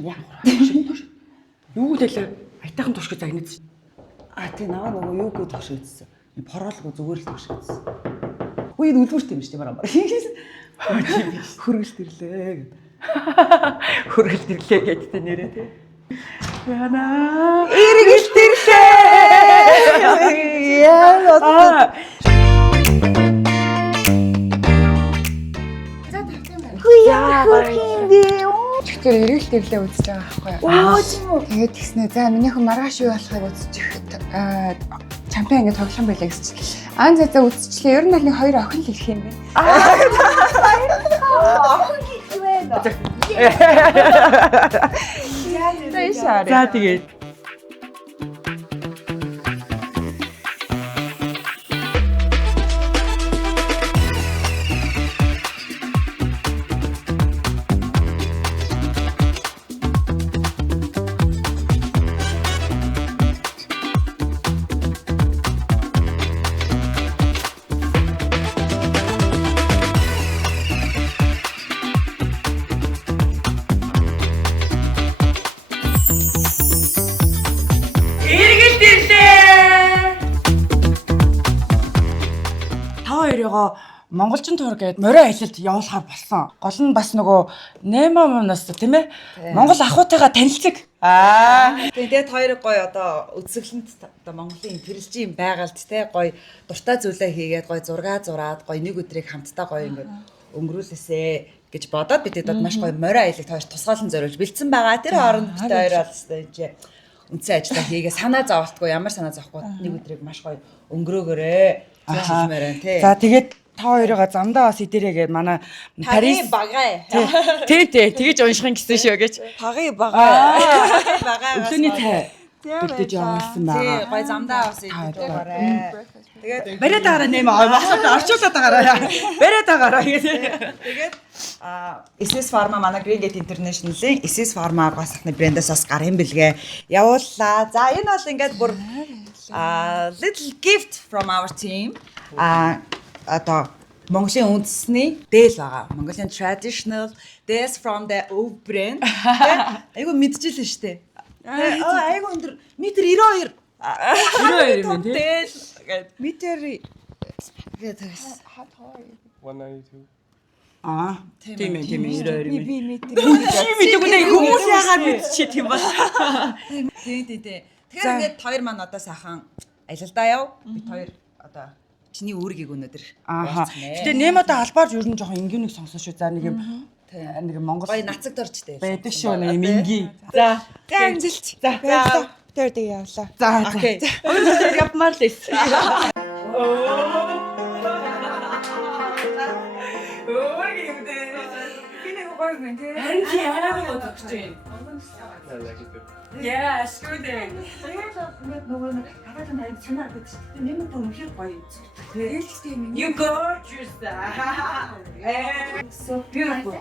яг юу гэлээ айтайхан турш гэж загнаад. Тийм наваа нөгөө юу гэж турш хийсэн. Пороолгүй зүгээр л турш хийсэн. Үгүй үлгүүрт юм шүү дээ мараа. Хөргөлт ирлээ гэд. Хөргөлт ирлээ гэдтэй нэрээ тий. Яна эргэлт ирлээ. Яа. Яа хөрхиндээ. Тэгэхээр эргэлт ирлээ үзэж байгаа байхгүй юу? Тэгээд тэгснэ. За минийхэн маргааш юу болохыг үзчих. Чампион ингэ тоглоом байлаа гэсэн чинь. За үзчихлээ. Ер нь бол нэг хоёр охин л ирэх юм байна. Охин хийвээ. За тэгээд Монголчин тур гээд морин аялалд явуулахаар болсон. Гол нь бас нөгөө Немо манаас тийм ээ. Монгол ахуйтайгаа танилцдаг. Тэгээд хоёр гоё одоо үзэсгэлэнт одоо Монголын тэрэлжийн байгальд те гоё дуртай зүйлээ хийгээд гоё зураг зураад гоё нэг өдрийг хамтдаа гоё ингээд өнгөрүүлээсэ гэж бодоод бид хэд маш гоё морин аялалд хоёр тусгаалan зориулж бэлдсэн байгаа. Тэр хооронд бид хоёр олстой энэ үндсэн ажиллаа хийгээ санаа зовтгүй ямар санаа зовхгүй нэг өдрийг маш гоё өнгөрөөгөөрэй. За тэгээд та хоёроо замдаа бас идэрээ гээд манай Парис багаа. Тий тэгэж уншихын гэсэн шүү гэж. Пари багаа. Өглөөний цай. Тэгтэж явуулсан байгаа. Тий гой замдаа бас идэрээ. Тэгээд бариад агараа нэмээ орчуулаад агараа. Бариад агараа гэдэг. Тэгээд SS Pharma манай Green Gate International-ийн SS Pharma гасахны брэндээс бас гар юм бэлгээ явууллаа. За энэ бол ингээд бүр little gift from our team. Одоо Монголын үндэсний дээл байгаа. Mongolia traditional this from the old brand. Айгу мэдчихлээ шүү дээ. Айгу өндөр метр 92. 92 юм тий. Дээл гээд метр гэдэг. 192. Тийм ээ 92 юм. Би метр. Мэдээгүй хүмүүс яагаад мэдчихээ тийм бол. Тий. Тэгэхээр ингээд хоёр маань одоо сайхан аялалдаа яв. Бид хоёр одоо чиний үүргийг өнөдөр. Гэтэ Немодо албаар юу н жоохон энгийнэг сонсон шүү. За нэг юм нэг Монгол гоё нацагд орчтэй байдаг шүү нэг юм энгийн. За амжилт. За. Тэр дээ явлаа. За окей. Өнөөдөр явмаар л эс. Yeah, screw them. You gorgeous. So beautiful.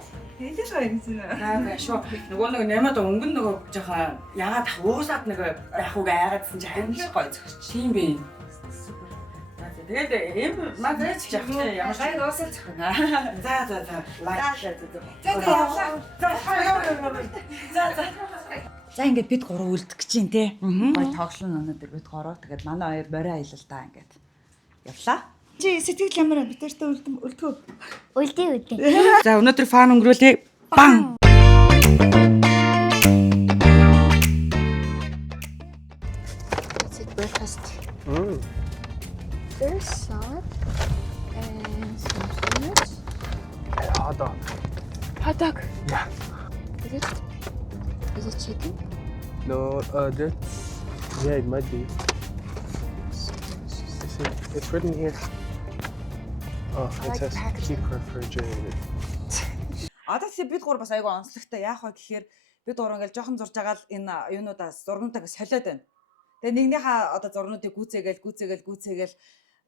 Нөгөө нэг нэмээд өнгөн нөгөө жоохон ягаад уусаад нэг яг уу айгаадсан чинь амар гоё зөгч. Тийм би. Тэгээд ийм мадраач яах ямар гай уусаад зохино. За. За ингээд бид гурав үлдэх гэж юм те. Гоё тоглоом өнөдөр бид гурав. Тэгээд манай хоёр морин аялалдаа ингээд явлаа. Чи сэтгэл ямар бид нартай үлдэх. Үлдээ. За өнөөдөр фан өнгөрүүлээ. Бан. It's breakfast. There's salad and some spinach. Hot dog. Hot dog. Yeah. Is it chicken? No, yeah, it might be. It's written here. Oh, it says keep refrigerated. Одоо тийм бид гур бас айгүй онцлогтой яах вэ гэхээр бид гур ингээл жоохон зурж байгаа л энэ юунуудаас зургуудаа солиод байна. Тэгээ нэгнийхээ одоо зургуудыг гүцээгээл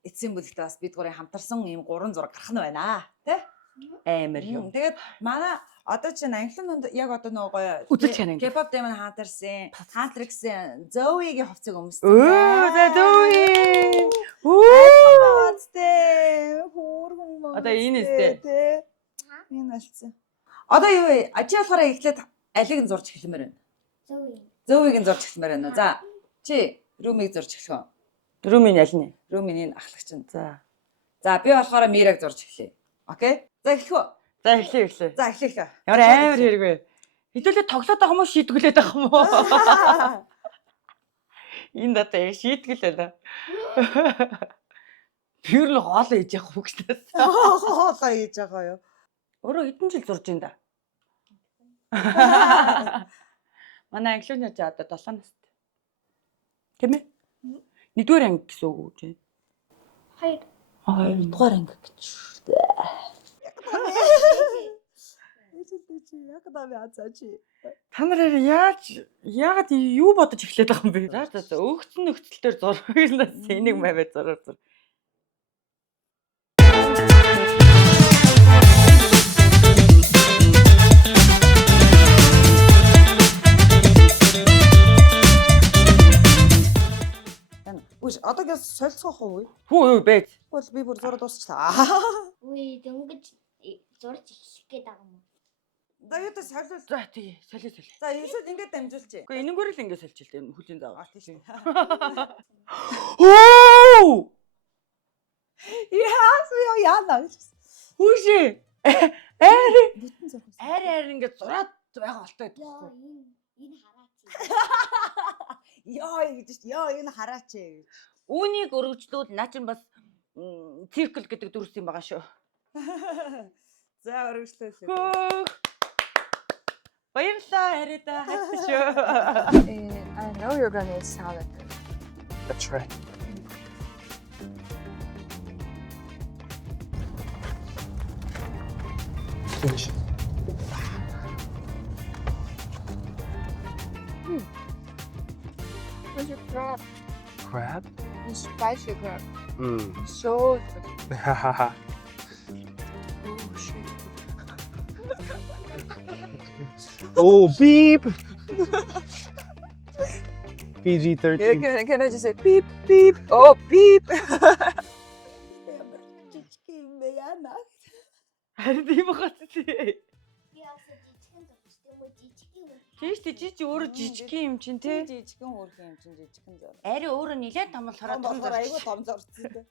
эцсийн бүлэгтээ бас бид гурын хамтарсан ийм гурван зураг гарах нь байна. Тэ? Амар юм. Тэгээд манай одоо чинь англинд яг одоо нөгөө гоё K-pop дэмэн хантарсан Zoe-гийн хувцас өмссөн. За Zoe. Хөөрхөн. Одоо энэ үстэй. Энэ алцсан. Одоо юу вэ? Ачи болохоор эхлээд Алиг нь зурж эхлэмээр байна. Зөв. Зөөвийг нь зурж эхлэмээр байна. За чи Румыг зурж эхлэх үү? Румын яль нь. Румын энэ ахлагч нь. За. За би болохоор Мираг зурж эхлэе. Окей? За эхлэх үү? За эхлэе. За эхлэх. Ямар амар хэрэг вэ? Хэдүүлээ тоглоод байгаа юм уу шийдгүүлээд байгаа юм уу? Энэ дата яг шийтгэл байна. Тэр л хоолоо хийж явах хүүхдээс. Хоолоо хийж байгаа юу? Өөрөө хэдэн жил зурж ин да. Манай англиуны чи одоо 7 настай. Тийм ээ? Нэгдүгээр анги гэсэн үг үү? Хоёр. Хоёрдугаар анги гэж. Яг давь азаач. Та нараар яагаад юу бодож эхлэх байгаа юм бэ? За өгцөн нөхцөлтөөр зургаас энийг маваа зураар. Үгүй одоогоос солилцоох уу? Хүү бэж. Тэгвэл би бүр зураг дуусчлаа. Үгүй дөнгөж зурж эхлэх гээд байгаа юм уу? За юу та солиул. За тий, солио. За эсвэл ингээд дамжуулчих. Гэхдээ энэгээр л ингэ солилж дээ хүлийн зав. Тийм шүү. Оо! Яана. Хүүшээ. Ари. Бүтэн зураг. Ари ингэ зураад байгаа болтой Яа байхгүй. энэ хараач. Яа гэж шүү. Яа энэ хараач гэж. Үүнийг өргөжлүүл наа чин бас циркл гэдэг дүрс юм байгаа шүү. За өргөжлөө. Баярлалаа Арита хайртай шүү. I know you're gonna eat salad. That's right. Finish. Where's your crab? Crab? The spicy crab. Mm. So good. Hahaha. Oh shit. Oh, beep. PG-13. Can I just say beep beep? Oh beep. Жижиг юм бэ яана. Харин тийм багт тий. Би асуу жижигэн зурч тийм үү жижиг юм. Тийш тий жижиг өөрөө жижиг юм чин тий. Жижигэн өөрх юм чинь жижигэн зураг. Ари өөрөө нилээд том болохоор том Болохоор айгүй зурж. том зурцсан дээ.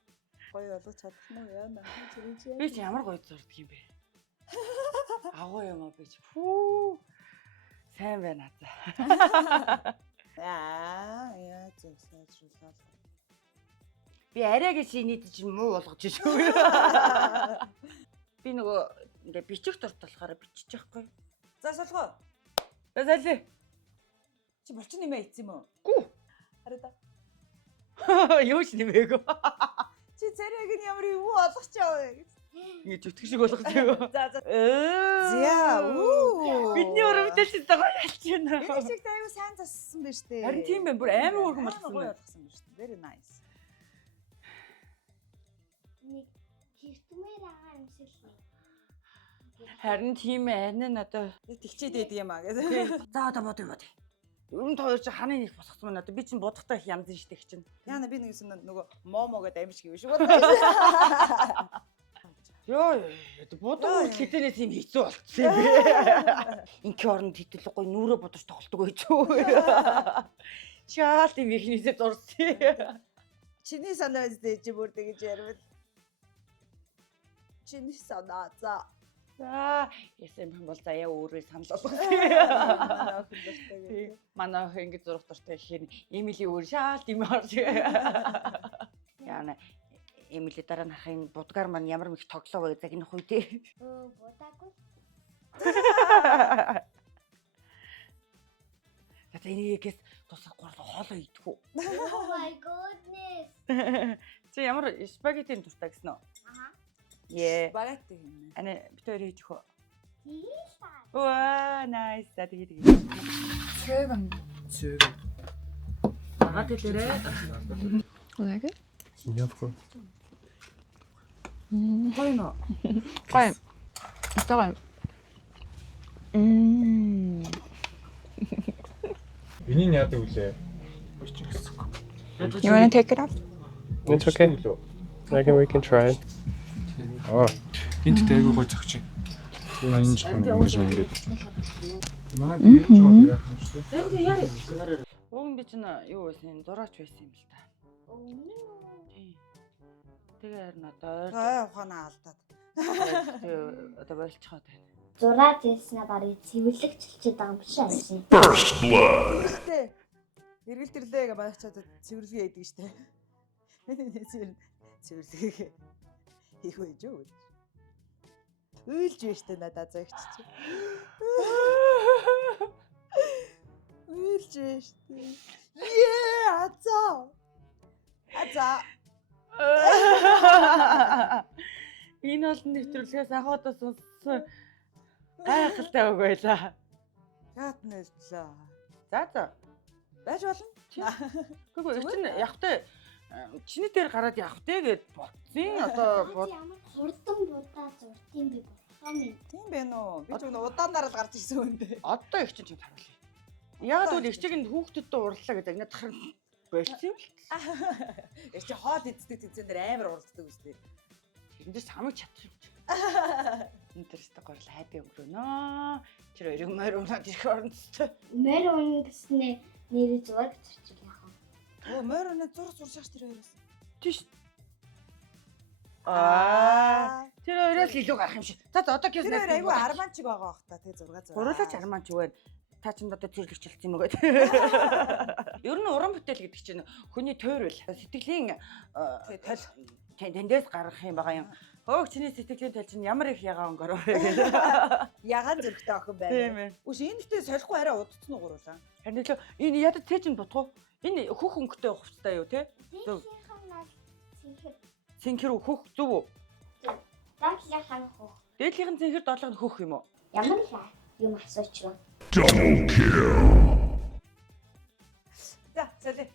Гоё болгож чадсан уу яана. Би ч ямар гоё зурдаг юм бэ? Агуу юм аа би ч. Фүү. Сайн байна аа. Яа зөвсөжлөө. Би арайг шинийд чинь муу болгож шүү. Би нөгөө ингээ бичих дуртай болохоор бичиж байхгүй. За солгоо. За залээ. Чи болчин нэмээ ийцсэн юм уу? Гүү. Хараа да. Юу ч нэмээгүй. Чи царайг нь ямар юу болгочихоо вэ? Ингээ зүтгэх шиг болгож байгаа. За. За. Бидний өрөвдөлт байгаа ялч байна. Энэ шиг аюу сайн зассан байна штэ. Харин тийм байна. Бүр амар өргөн болгосон Гоё байна. болгосон байна штэ. Very nice. Нэг хертмээр байгаа юм шиг л. Харин тийм ээ надад. Тэгчээд байд юм аа гэдэг. За одоо бодъё. Өрөнд хоёр чи ханы нэг босгосон байна. Би чинь бодохтой их янз штэ их чинь. Яна би нэгсэн нөгөө момо гэдэг амжиг юм шиг Йоо, бодоо хитэнээс юм хэцүү болчихсон юм бэ. Инки оронд хитэлгүй нүрээ бодож тоглолтог байж юу. Чаал юм ихнийсээ зурсан. Чиний санаа үстэй чи бүр тэгж ярив. Чиний санаа за. За, ясэм бол заяа өөрөө санал болгосон. Манай охин дуртай гэдэг. Манай охин ингэ зурх дуртай гэхээр Эмили өөр шаал юм орж. Яна Эмили дараа нь хахын будгаар маань ямар их тоглоо вэ загнах үе тий. Будаагүй. За энийгээс тусах хоолоо идэх үү? Oh my goodness. Чи ямар спагеттийн дуртай гэсэн үү? Аха. Е. Багаат юм. Ани битээр хийж хөө. Тийш та. Ваа, nice. За тэгээд. Seven. Багаат хэлээрээ. Like it? Yeah, of course. Гоё нөө. Гоё. Гоё. Энийг яадаг үлээ? You wanna take it off? It's okay. We can try it. Энд дээргүй гой зогч. Энэ жоохон ингэж ингэж. Манай дээд жоо яах юм шүү дээ. Тэгээд яа. Уг би чинь юу байсан зураач байсан юм л та. Тий. Тэгээ харин одоо ухаанаа алдаад. одоо болчиход байна. Зураад яснаа барыг цэвэрлэгчилчихэд байгаа юм биш ашиг. Тэ. Эргэлдэрлээ гэж баячаад цэвэрлэгээ хийдэг штэ. Цэвэрлэгээ хийх байж юу. Үйлж штэ надад загч чи. Үйлж штэ. Азаа. Энэ бол нэвтрүүлгээс анхудаа сонссон гайхалтай үг байлаа. Яат нэлтлээ. За. Байж болно. Гэхдээ чинь явахтай чиний дээр гараад явахтай гэд бодсон. Одоо Ямар хурдан будаа зурт юм бэ болохоо минь. Тийм байна уу? Би ч удаанаар л гарч ирсэн юм дээ. одоо их чинь харуулъя. Яг л ихчиг нь хүүхдүүдтэй уурлаа гэдэг ингээд тахар болчихсон юм л. Яа чи хоод эцдэг тэнцэн дээр амар уралддаг үстэй. Тэрэндээс хамаг чадчих юм чи. Интерстэ горл хайпи өнгөрөнө. Тэр хоёрын морь унаад ирэх орнцтой. Мэр ун гэснээ нэр зураг зурчих яах вэ? Оо морь өнө зураг зуршаач тэр хоёроос. Тийш. Тэр хоёроос илүү гарах юм шиг. За одоо Тэр гэснээр хоёр айгүй арманчиг байгаа бах та тэг зураг зураг. Гурлаач армаач юу вэ? Та ч одоо цэвэрлэгчлсэн юм уу гэдэг. Ер нь уран бүтээл гэдэг чинь хүний тойр байл. Сэтгэлийн тол тэндээс гарах юм байгаа юм. Хөөх чиний сэтгэлийн тал чинь ямар их ягаан өнгөрөө гэдэг. Ягаан зөрөгтэй охин байна. Тийм ээ. Үш энэ дэхтэй солихгүй арай удцсан уу гурлаа. Харин л энэ ядад тэ чинь бутгуу. Энэ хөх өнгөтэй хувцтай юу те? Зөв. Цэнхэр хөх зөв үү? Даглахаа хөх. Дээдлийнхэн цэнхэр доолгонд хөх юм уу? Ямар юм асууч вэ? За солио.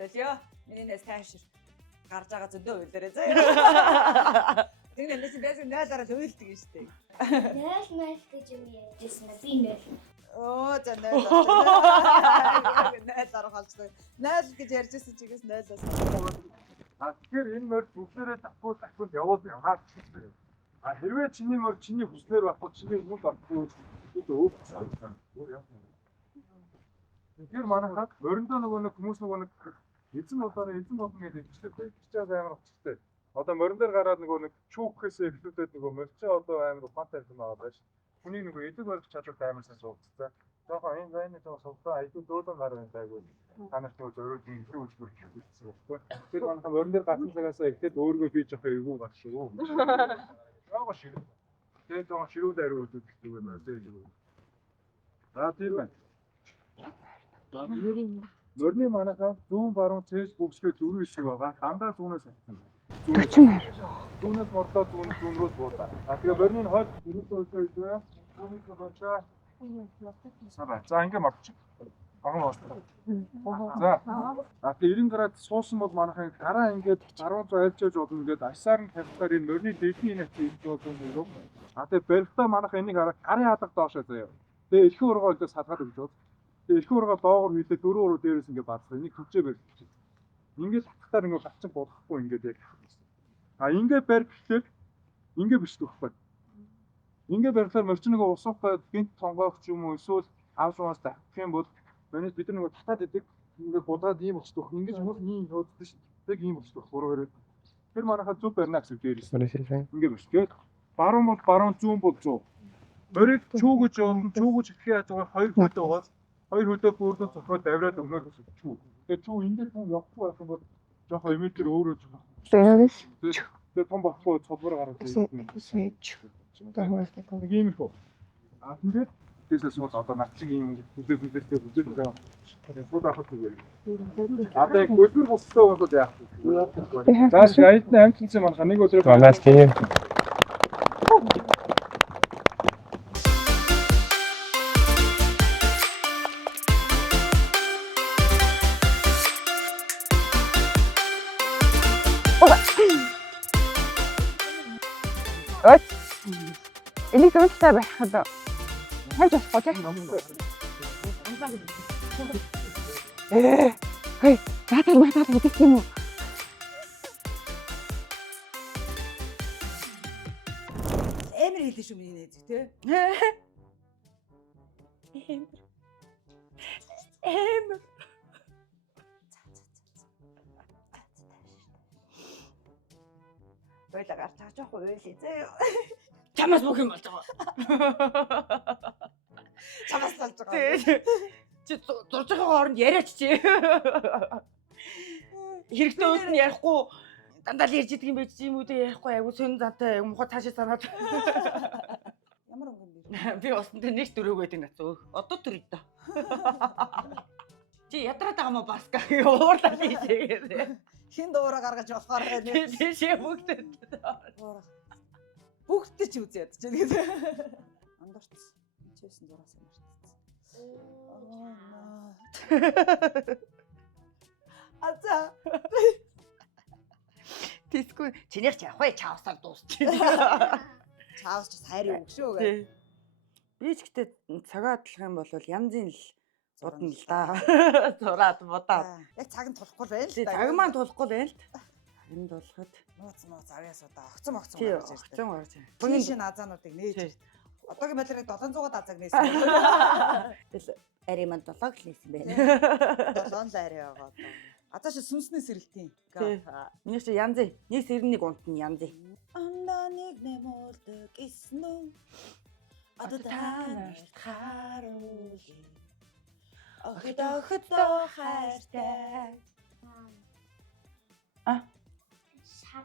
Солио. Миний нэс таашир. Гарч байгаа зөндөө үйлдэрээ заяа. Тэгнэ нэс бэс нэлаараа үйлдэг юм штэ. Нэл гэж юм ярьжсэн би нэл. Оо за нэл дарахалцдаг. Нэл гэж ярьжсэн чигээс нэлээс. Тэгэхээр энэ морь бүгдээрээ давхууд явуулсан хаад чинь. Хэрвээ чиний морь чиний хүснээр байхгүй чиний хүн байхгүй өө. Тэгэхээр манайхад мориндоо нөгөө хүмүүс нэг эзэн болон гэдэг ихтэй бичээд амар утгатай. Одоо морин дээр гараад нөгөө нэг чүүхээс эхлүүлээд нөгөө морьчоо одоо амар ухаантай юм байгаа байж. Хүний нөгөө эдэг барих чадвар амар сайн суулцсан. Жоохон энэ зайны жоохон сувлаа айгүй дөөлөн гар байна дайгүй. Та нарт нөгөө зориулж илүү үлгэр хийсэн байхгүй. Тэгэхээр манайхан морин дээр гатын цагаас эхлээд өөргөө бий жоохон эвгүй гал шүү. Яагаад ширүү? Тэгээд жоохон ширүүд ариу үүдэх гэдэг юм аа. За тийм байна. Морины манайхаа зүүн баруун цэс бүгсгээ зүүн шиг байгаа. Дандаа зүүнээс авсан. 40 Зүүнээс морлоо зүүн рүү буудаа. Тэгээ морины хойд зүүнээс зүүнээс бочаа. За ингэ морч. Аган уустаа. За. Тэгээ 90 градус суусан бол манайхаа гараа ингээд 10 айлчээж болно ингээд асаар нь тавихаар энэ морины дэдний нэг юм болно юм. Тэгээ барилтаа манайхаа энийг хараад гарын хадаг доошоо заяа. Тэгээ эрхэн ургaalдаас хадгаад өгч бод. Тэгээ эрхэн ургаал доогоор хийлээ дөрөв дээрээс ингээд баацгаа. Энийг хөвчөө барьчих. Ингээд хатахтаар ингээд гацсан болохгүй ингээд яг. Ингээд барьчихлаа. Ингээд биш төгхгүй. Ингээд барихлаар морчин нөгөө усуухгүй гинт тонгоох ч юм уу эсвэл аавшуунаас тавих юм бол манайд бид нар нөгөө татаад идэг ингээд будаад ийм болчихдог. Ингээд хүмүүс ийм хөөддөг шүү. Тэг ийм болчихдог. Гурав хэрэг. Тэр манайхаа зүв барина гэсэн дээрээс. Ингээд биш. Тэгээд баруун бол баруун, зүүн бол зүүн. Морийг чүүгэж явуулна. Чүүгэж итгэх яаж байгаа хоёр хөлөө бол хоёр хөлөө бүрдэн цохроо давраад өгнө гэсэн чүү. Тэгээд чүү ингээд хүн явахгүй байх юм бол жоохон эмэтэр өөрөө жоохон. Тэгээд том багхгүй цолбор гараад ирсэн. Нэг юм их үү. Тэгээд тийшээ сууд одоо начлаг юм хүлээхтэй байгаа. Тэгээд бод ахад үгүй. Одоо яг гөлбөр бостой болоод яах вэ? Зааш айдны амтнцсан манха нэг өдрөө банаас тийм. Энийг зөвхөн байхад хайж болохгүй тийм. Хей, надад гэдэг юм уу? Эмэр хэлсэн шүү миний нээз тий. Эмэр. Ойлоо гарч байгаа жоох уйлээ зөө. Чамаас бүх юм болж байгаа. Чамаас болж байгаа. Чи зурж байгаа хооронд яриач чи. Хэрэгтэй үед нь ярихгүй дандаа л ярьж идэг юм байж чи юм үү дээ ярихгүй айгу сонин зантай мухад цаашаа санаад. Ямар өнгөн бэ? Би усан дээр нэг дөрөв байдаг нацаа. Одоо төрөй дөө. Чи ядраад байгаа мó баска уурлаа тийшээ. Хин дуураа гаргаж болохоор байна. Тийшээ бүгдээ. Бүгдээ ч үзээд ч тэгээд андуурч чийсэн зураас ямарч. Аза. Тэсгүй чинийх ч явах чаавсаар дуусчих. Чаавс ч сайрын үг шүү гэ. Би ч гэтээ цагаа адлах юм бол янзын л зурна л да. Зураад будаад. Яг цаг нь тулахгүй байна л Тэг цаг маань тулахгүй байна л. Энд болоход нууц авьяас удаа огцом тий гарч ирдэг. огцон гарч ирж. Бүгд шин азаануудыг нээж. Одоогийн байдлаар 700 азаг нээсэн. Тэгэл ари маань 7 л нээсэн байна. 7 л арай байгаа одоо. Азаа чи сүнснээ сэрэлтийн. Миний чи янзын. 191 унт нь янзын. Анда нэг нэмэлдэг иснү. Одоо танаас харуулъя. Охидохидо хайртай. Шар.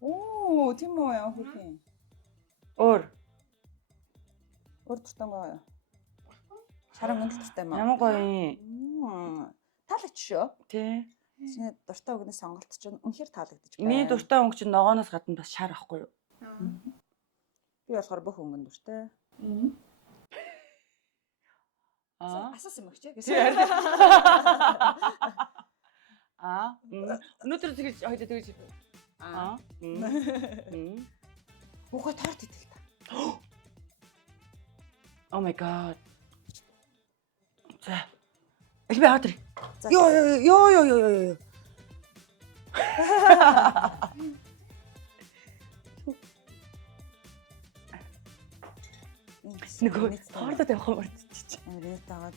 Оо, тийм үү яа хөрхийн. Өөр Өөр дуртай гоё. Шаран мөнгө дуртай маа. ямар гоё юм. Таалагч шүү. Тий. Чиний дуртай өгний сонголт чинь үнэхээр таалагдчих байна. Миний дуртай өнгө чинь ногооноос гадна бас шар ахгүй юу? Би болохоор бүх өнгөнд дуртай. Асуусан юм чи. Өнөөдөр тэгж хоёул тэгж Хүүхэ торт идэх та. Oh my god. За. Элби хатри. Ёо. Нөгөө хоолой тавих юм болчих. Амрын тагаад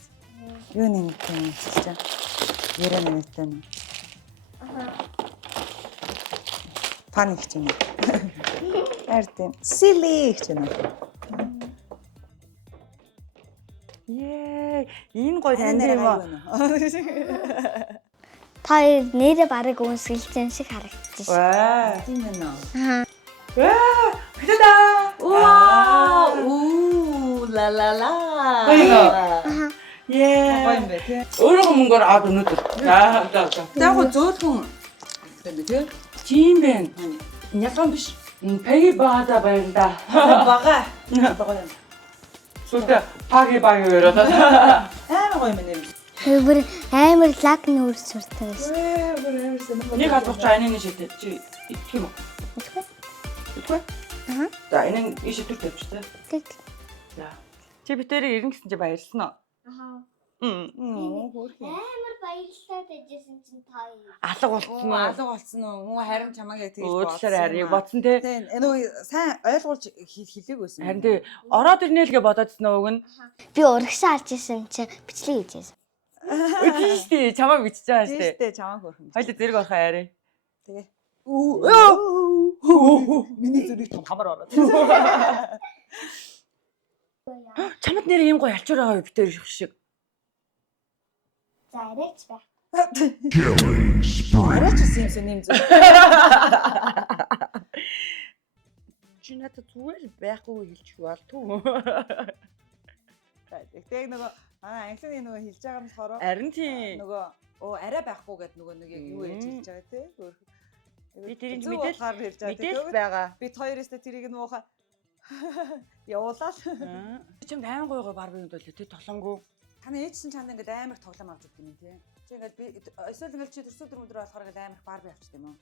юу нэмэх юм чи. 90 минуттай нь. Паник ч юм. Ард сили ч юм. Ее, энэ гоё танд юм аа. Та нэрээ барыг үнсгэлцэн шиг харагдчих. Ваа. Тийм ээ нөө. Хэдэ. Вау! Ла ла ла. Гоё Ее. юм бэ тий. Өөрөө мөнгөөр аваад өнөөдөр. За. Таагүй зөөлхөн. Тий. Тийм байна. Няган биш. Пэги баада байна да. Бага. Бага юм. Сүлдө паги өрөөд. Амар гоё юм нэр. Хөвөр амар лаг нүүр сүртэй байсан. Нэг албах чи анины шидэ. Чи идэх юм уу? Идэх үү? За энэ ишидүр тавьчихсан. Тэг. За. Чи битэрээ ирэн гэсэн чи баярлсан уу? Хөөрхөн. Амар баярлалаа гэжсэн чинь та юу? Алга болцсон уу? Алга болсон уу? Хүн харин чамайг яг тэгж Өөдлөр харийг бодсон те. Тийм. Энэ сайн ойлгуулж хэлээг байсан. Харин тий ороод ирнэ л гэж бодоодсэн уу нь. Би урагшаа алж исэн чинь бичлэг хийжсэн. Үгүй шүү дээ. Чамаа бичиж байгаа шүү дээ. Тийштэй чамайг хөөрхөн. Хоёул зэрэг орох арай. Тэгээ. Миний зүрийг том хамар ороод. Чамд нэр ийм гоё алчуур байгаа юу битэр шиг. За арайч байх. Арайч юм нэм зүр. Чи надад зүгээр байхгүй хэлчих болтгүй. Тэг нөгөө манай англиний нөгөө хэлж байгаа юм болохоор Харин тий. нөгөө арай байхгүй гэдэг нөгөө нэг яг юу ярьж хэлж байгаа тий. Би тэрийг мэдээлж хэлж байгаа тий. Мэдээлэл байгаа. Бид хоёроос тэрийг нь муухай явуулаад. Чимд айн гоё бар бинд бол тий толонгүй. Таны ээж чинь чанд ингээд амар тоглоом авч өгд юм тий. Чи ингээд би эсвэл ингээд чи төрсөд өдөр болохоор ингээд амар бар би авчт юм уу?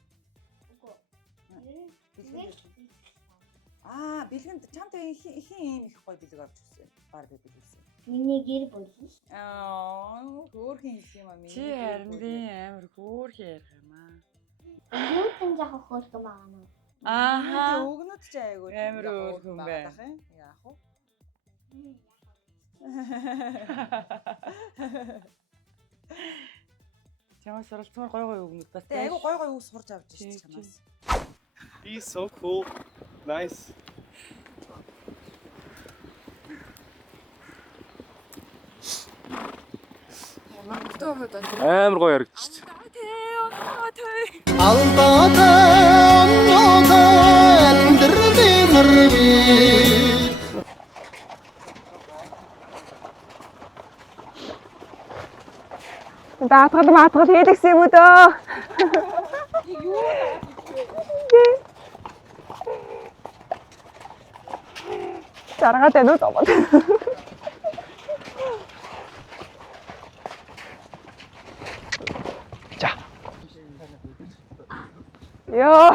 Аа, бэлгэнд чамд ихэн ийм их гоё бэлэг авч өгсөн. Бар би бэлгэсэн. Миний гэр бүл. Аа, хөөрхөн хэлсэн юм аа миний. Чи харин би амар хөөх ярих юм аа. Юутан жахах хөргөн байгаа нь. Ааха. Өгнөд ч айгүй Амар хөөрхөн байна. Яах вэ? Чамаас суралцмаар гой өгнөд бас. Тэгээ айгу гой үг сурж авч ирсэн чамаас. He's so cool. Nice. Амар гоё яригдчих. Даатгал хийдэгсэн юм уу дөө? Заргаад байна уу зовоод. За. Йоо.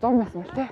Зом ясан мэл те.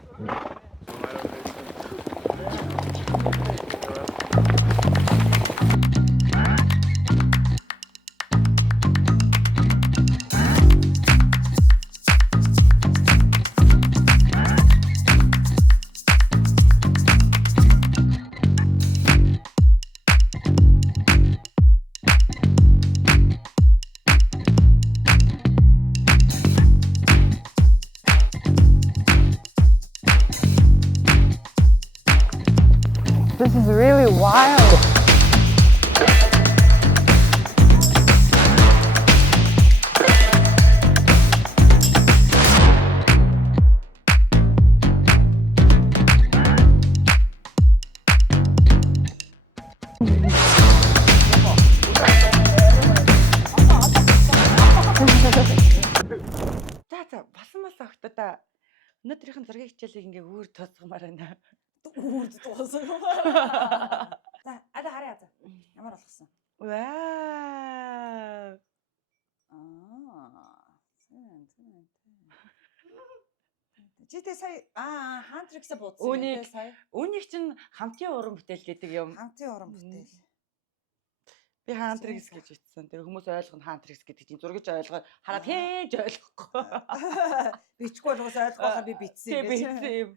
This is really wild. За басан огтодоо өнөөдрийнхэн зургийн хичээлийг ингээ үүр тооцгомоор байна. Үрд дуусах. За, ада харъя за. Ямар болгосон? Вау. Читээ сая Хантриксаа буудсан юм сая. Үүнийг чинь хамтын уран бүтээл гэдэг юм. Хамтын уран бүтээл. Би Хантрикс гэж хэлсэн. Тэгээ хүмүүс ойлгоно Хантрикс гэдэг чинь зургиж ойлгоо хараад хээж ойлгохгүй. Бичгүй болгоос ойлгохоо би бичсэн Тийм гэж. бичсэн юм.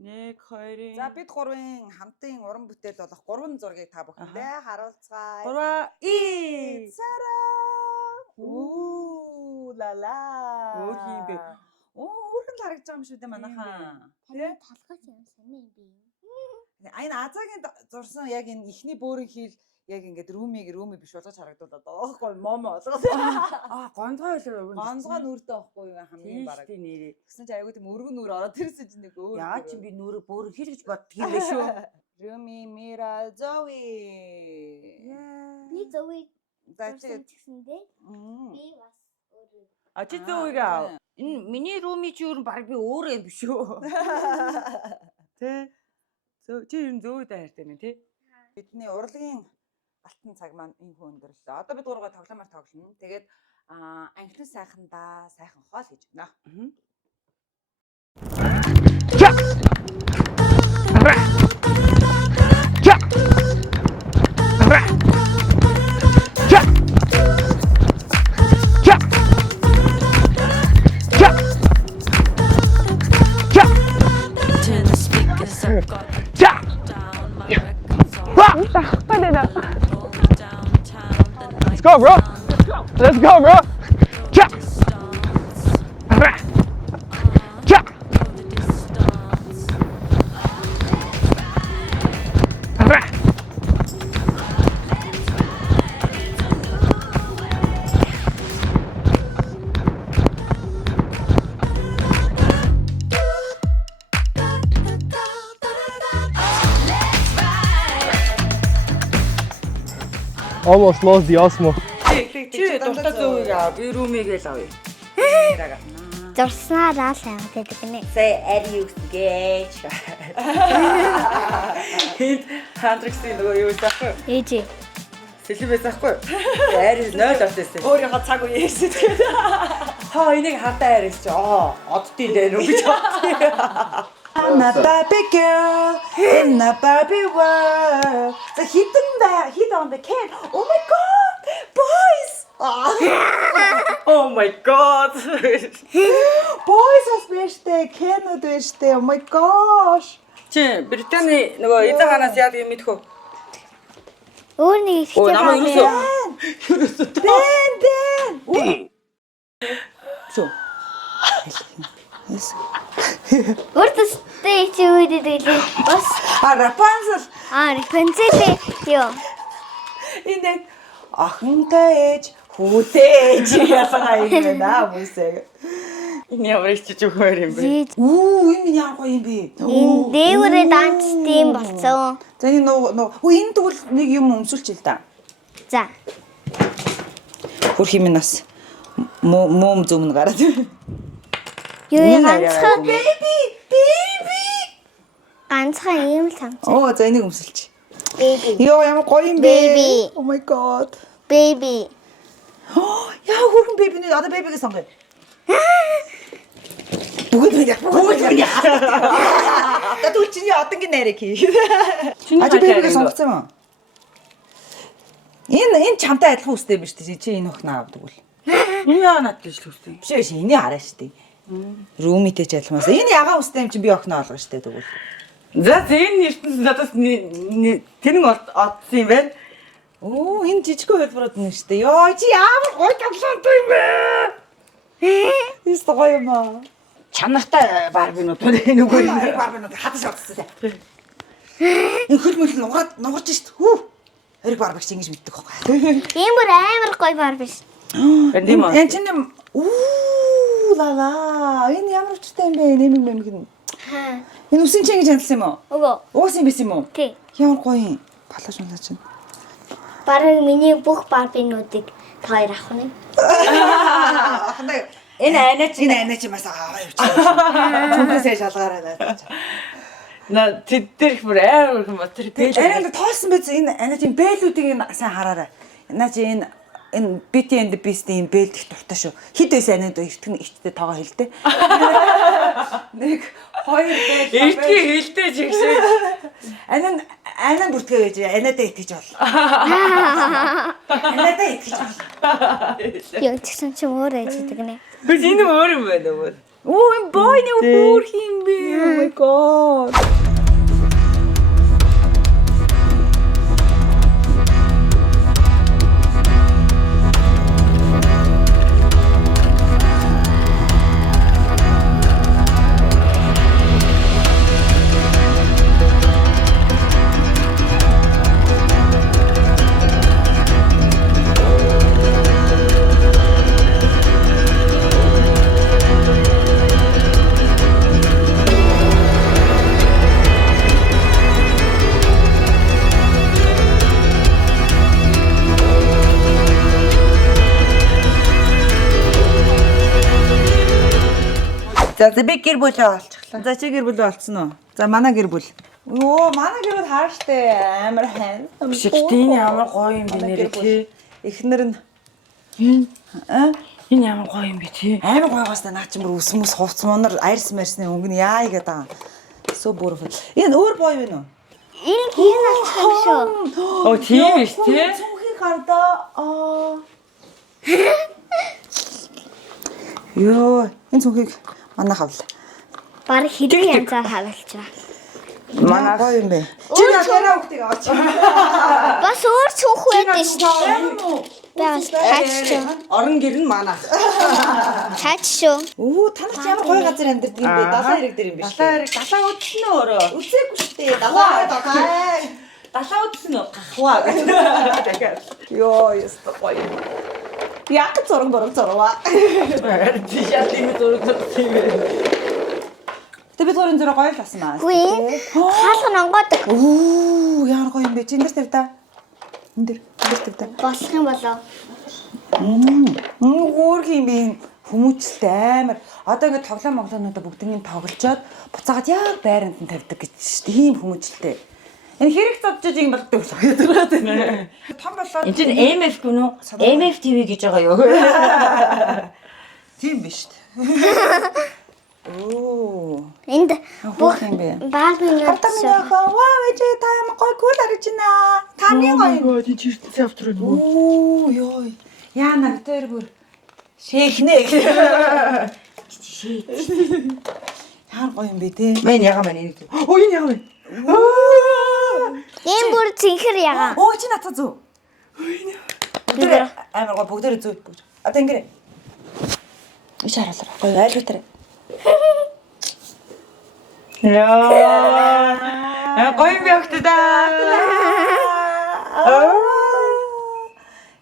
1 2 За бид гурвын хамтын уран бүтээл болох 3 зургийг та бүхэндээ харуулцгаая. 3 Цара. Ла ла. Өөр юм бэ? Өөрхөн л харагдаж байгаа юм шүү дээ манайхаа. Таны толгойч юм сони би. Энэ Азагийн зурсан яг энэ ихний бөөрийн хил яг ингээд рүүми биш болгож харагдуулаад байгаа байхгүй момо олгоос. гонцгой л Гонцгой нүртэй байхгүй юу хамгийн бараг. тийм нэрээ. Гэсэн чи айгүй тийм өргөн нүр ороод ирсэн чинь нэг өөр. Яа чи би нүрэ бүр хэрэгж боддгийм бэ шүү. Рүми Мира Зои. Би зөвий За чи тэгсэндээ би бас өөрөө. А чи зөөг аа. Энэ миний рууми чи өөр баг би өөрөө юм биш үү? Тэ. Чи ер нь зөөг дайртай юм тий. бидний урлагийн алтан цаг маань энэ хүн өндөрлөө. Одоо бид гурваа тоглоомоор тоглоно. Тэгээд анхны сайхандаа сайхан хоол хийж өгнө. Let's go, bro. Let's go, bro. Cha. Cha. Almost lost the Osmo. Чи дуртай зөөг аа. Би румигээ л авъя. Зурснараа сайн гэдэг нэ. Say ари үсгэж. Хинт Хантриксийн нөгөө юу таахгүй. Ээжи. Сэлбэс ахгүй. Ари 0 ортойсэн. Өөрийнхөө цаг үе ярьсан. Хаа энийг хатаа ариас чи. Оддtiin дээр үү гэж бодсон. I'm a Barbie girl in a Barbie world. So hit on the can. Oh my god, boys! Oh my god. Boys бас байж тээ, Кенуд байж тээ. Oh my gosh. Чи Британий нөгөө эзэгханаас яадаг юм мэдхүү? Өөр нэг ихтэй Оо намайг байна. Дэн. Чо. Өөр төстэй чи үүдээд байлээ. Бас Рапунцель. Рапунцель ёо. Энэ охинтой ээж, хүүтэй ээж ясгаа юм байна хүмүүсээ. Энэ ямар их жижиг хөр юм бэ? Энэ яа гоё юм бэ? Энэ дээгүүрээ данч тийм болсон. За энэ энэ тэгвэл нэг юм өмсүүлчих л да. За. Хөрх юм нас мом зөмн гараад. Юу ганцхан ганцхан ийм л санаж. Оо за энийг өмсөлч. Baby. Йоо ямар гоё юм бэ? Baby. Oh my god. Baby. Яа хөрхөн бэбиний одоо бэбигээ сонгоё. Бүгд яг. Та түлчний одонгийн найрыг хий. Ачи бэбигээ сонгоцсон юм. Энэ чамтай адилхан үстэй юм шүү дээ. Чи энэ охиноо авдаг үл. Энэ яа надад л үстэй. Биш биш энийг хараа шүү дээ. Рүүмитэй ч адилхан байна. Энэ ягаан үстэй юм чи би охиноо олгоно шүү дээ тэгвэл. За энэ ертөнцийн надаас тэнэг одсон юм байна. Оо энэ жижигхэн хөлбөрөд нэ шүү дээ. Йоо чи ямар гоё тоглоомтой юм бэ? Ის гоё юм аа. Чанартай барбинууд нүгөө Барбинууд хадаж авчихсан. Энэ хөлмөл нугарч шít. Хүү. Эрг барбагч ингэж мэддэг байхгүй. Ийм бүр амар гоё бар биш. Тийм үү? Энэ чинь лала. Энэ ямар өчтэй юм бэ? Нэмэг гэн. Аа. Энэ үсэн чинь гэж хандсан юм уу? Өгөө. Уус юм биш юм уу? Тий. Ямар гоё юм. Балаж унаа чинь. Бараг миний бүх барбинуудыг хоёр авах нь. Энэ айнаа чи бас аваа явчих. Чүнхээсээ шалгаарай надад. На тэд дээр их бүр амар юм ба тэр Арай тоосон байц энэ анаа чи бэлүүдийг сайн хараарай. Наа чи энэ Beauty and the Beast-ийн бэлд их дуртай шүү. Хид байсан анаад эртгэн ичтэй тоогоо хэлдэ. Нэг хоёр бэлд. эртний хэлдэ жигшээ. Анаа бүртгээ байж анаадаа итгэж бол. Анаадаа итгэж бол. Юу ч гэсэн чи өөр ээж гэдэг нэ. Хөөс энэ өөр юм байна уу? Оо энэ бойны өөр юм бэ. Oh my god. За би гэр бүлээ олчихлаа. За чи гэр бүлээ олцсон уу? За манай гэр бүл. Оо манай гэр бүл хааштай амар хан. Шигтийн ямар гоё юм бэ нэр тий. Эхнэр нь Энэ ямар гоё юм бэ тий. амар гойгоос наа чи бүр үсмэс хувц монор арьс марсны өнгө нь яа игээд байгаа. So beautiful. Энэ өөр бой вэ нөө? Энэ гин алцсан шүү. Оо тийм биш тий. Цүнхий гардаа. Йоо, энэ цүнхийг манай хавлаа. Бараг хэдэн янзаар харуулж байгаа. Манай гоё юм бэ. Чи надаа хүүхдийг аваач. Бас өөр цүнх байдаг шүү дээ. Байгаас хаач. Орон гэр нь манай. Хаач шүү. Оо, та нар ч ямар гоё газар амьдардаг юм бэ? Далайн хэрэг дээр юм биш үү? Далаа үдсэн нь өөрөө. Үсээгүй шүү дээ. Далайн. Далаа үдсэн нь гахлаа гэх. Йоо, яста гоё. Яг зураг зурваа. Тийшээ тийм зураг тийм. Тэ бид гурийн зураг гоё л болсон маа. Хүү хаалга нонгодог. Оо, ямар гоё юм бэ? Чи энэ дээр та. Энэ дээр та. Болох юм болоо. Өөр юм бэ? Хүмүүжлээ амар. Одоо ингэ тоглоом моглоонуудаа бүгднийг тоглолцоод буцаагаад яг байранд нь тавьдаг гэж шүү дээ. Ийм хүмүүжлээ. Энэ хэрэг зодж ийм болдог байна. Том болоод Энд чинь MF гүн үү? MF TV гэж байгаа юу? тийм биш шүү. Оо. Энд Бүх юм бэ? баалны Хатам яхаа вэж таам гой кул харж байна. Таны гоё. Оо тийм чиртэн автрын үү? Оо ёо. Яана битээр бүр шэхнэ. Яар гоё юм бэ те. Мэн яга мэн энэ. Оо энэ яга мэн. Ийм бүр цэнхэр ягаа. Оо чи натаа зү. Бүгдээ амар гоё бүгдээ зү. Одоо ингэрэ. Ич харуулаа. Гоё айлгуутараа. Яа. Гоё юм явахт да.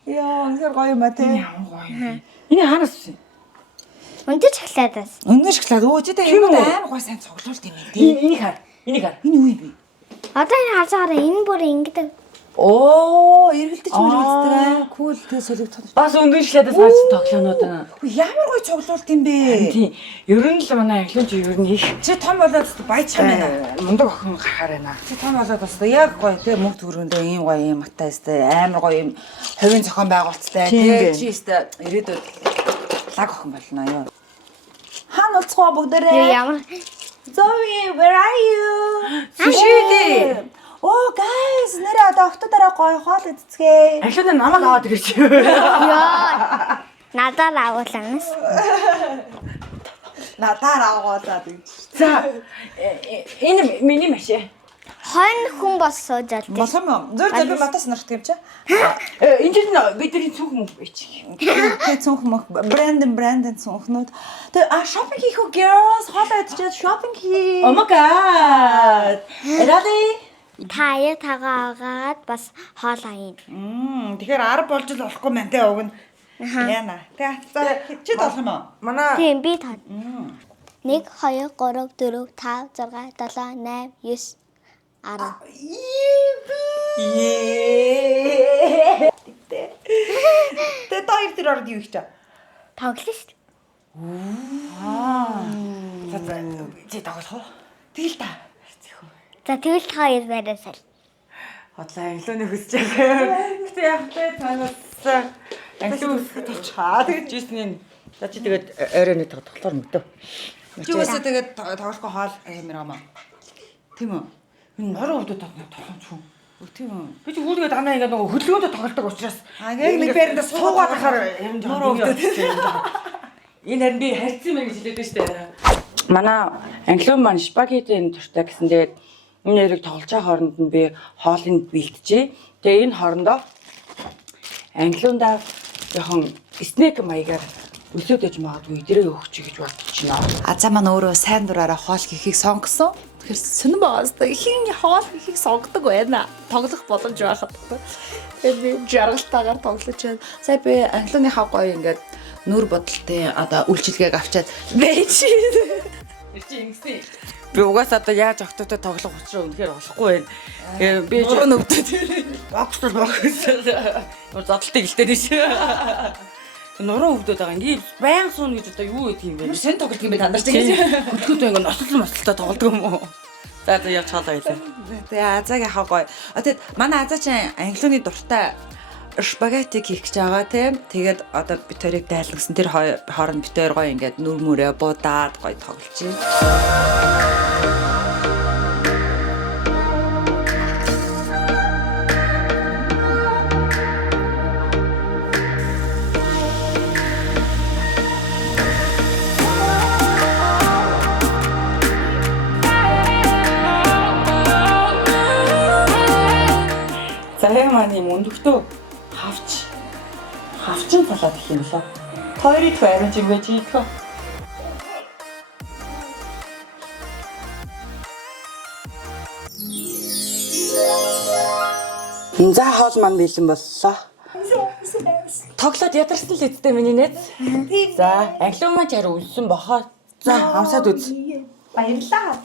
Яа, энэ гоё юм а те. Энэ хаанаас вэ? Өндөр шоколадаас. Өндөр шоколад. Оо чи та энэ амар гоё сайн цуглуулт юм ээ те. Энийг хар. Энийг хар. Энэ юу юм бэ? Одоо энэ харж байгаараа энэ бүр ингэдэг. Оо, эргэлдэж мөрөлддөг. Кул те солигдсон. Бас өндөр шоколадаас гарч тоглоонууд аа. Ямар гоё цуглуулт юм бэ? Тийм. Ер нь л манай англиуч ер нь их Чи том болоод баячих юм байна. мундаг охин гарахаар байна. Чи том болоод бас яг гоё те мөнгө төгрөндөө ийм гоё юм атаастай амар гоё юм хувийн зохион байгуулалттай те чи өстэй ирээдүйд лаг охин болно юу. Хаана уцгаа бүгдээрээ. Ямар Zoe, where are you? Сушиди. Oh guys, нэрээ одоо октодороо гоё хоол идцгээ. Англиуд намайг аваад ирж. ёо. Надад агууланаас. Надаар авгаалаад гэж. За энэ миний машин. Хонь хүн бас сууж аль. Болсон юм. Зөв би матас нарт юм чи. Энэ чинь бидний цүнх мөн байж. Тэ цүнх мөх брэнд цүнхнүүд. Тэ шопинг хийх үү girls хоолоо идчихээд шопинг хий. Oh my god. Ready? Таяа тагаагаад бас хоол аян. Тэгэхээр 10 болж л болохгүй мэн тэ уг нь. Яна. Тэ за чи болох юм уу? Манай Тийм би таа. 1 2 3 4 5 6 7 8 9 10. Тэ таар тэр орд юу их чаа. Тоглоно шүү дээ. за чи тоглох уу? Тэгэл та. За тэгвэл хоёр байрасаа. Хотлоо англиуны хүсэж байгаа. Гэтэ яг тэ танаас англиу Чаа тэгж ирсэн. За чи тэгээд орой нэг тоглохлоор мөтөө. чи өсөө тэгээд тоглохгүй хоол амир амаа. Тийм үү? Энэ нороо өвдөд тоглоомч хүн. Тийм үү? Би чи хүүлгээ данаа ингээд нөгөө хөдөлгөөндө тоглодог учраас Яг нэг байранда суугаад ахаар юм нороо өвдөд. Энэ харин би хайрцсан мэн гэж хэлээд байна шүү дээ. Манай англиун маань спагеттийн туртай гэсэн тэгээд энэ хоёрыг тоглож байгаа хооронд нь би хоолыг бэлтжээ. Тэгээ энэ хоорондоо англиундаа жоохон снэк маягаар өсөөдөж магадгүй эдрээ өгч гэж бодож байна. Азаа маань өөрөө сайн дураараа хоол хийхийг сонгосон. Тэгэхээр сонирн байгаас та ихийн хоол хийхийг сонгодог байна. Тоглох боломж байхад. Тэгээд би жаргалтаагаар тоглож байна. Сая би англиуныхаа гоё ингээд нүр бодолтой одоо үйлчилгээг авчаад байж. Чи ингэсэн. Би угаасаа одоо яаж октотой тоглох учраа үнэхээр болохгүй байна. Би Нуруу өвдөд. бокстол бокстол. Задлтыг гэлтэй дэш. Нуруу өвдөд байгаа. Ингээ баян суун гэж одоо юу гэдэг юм бэ? Сэн тоглох юм бэ та нар ч ингэж. Хөдөлгөөд ингээ нослол мослолтой тоглодог юм уу? За явж хаалаа байлаа. Тэгээ Азагийн хаа гоё. Тэгээд манай Азаа чинь англиуны дуртай спагетти хийх гэж байгаа тийм. Тэгээд одоо бит хоёрыг дайлгсан тэр хооронд бит хоёр гоё ингээд нүр мөрөө будаад гоё тоглож байна. Зарим маань юм өндөгтөө хавчин салаад гэх юм лээ. Хоёрыг баримж юм байж ийхөө. За хоол маань бэлэн боллоо. Тоглоод ядарсан л үсттэй миний нэз. За англиун маань чараа үлсэн бохоо. За амсаад үз. Баярлаа.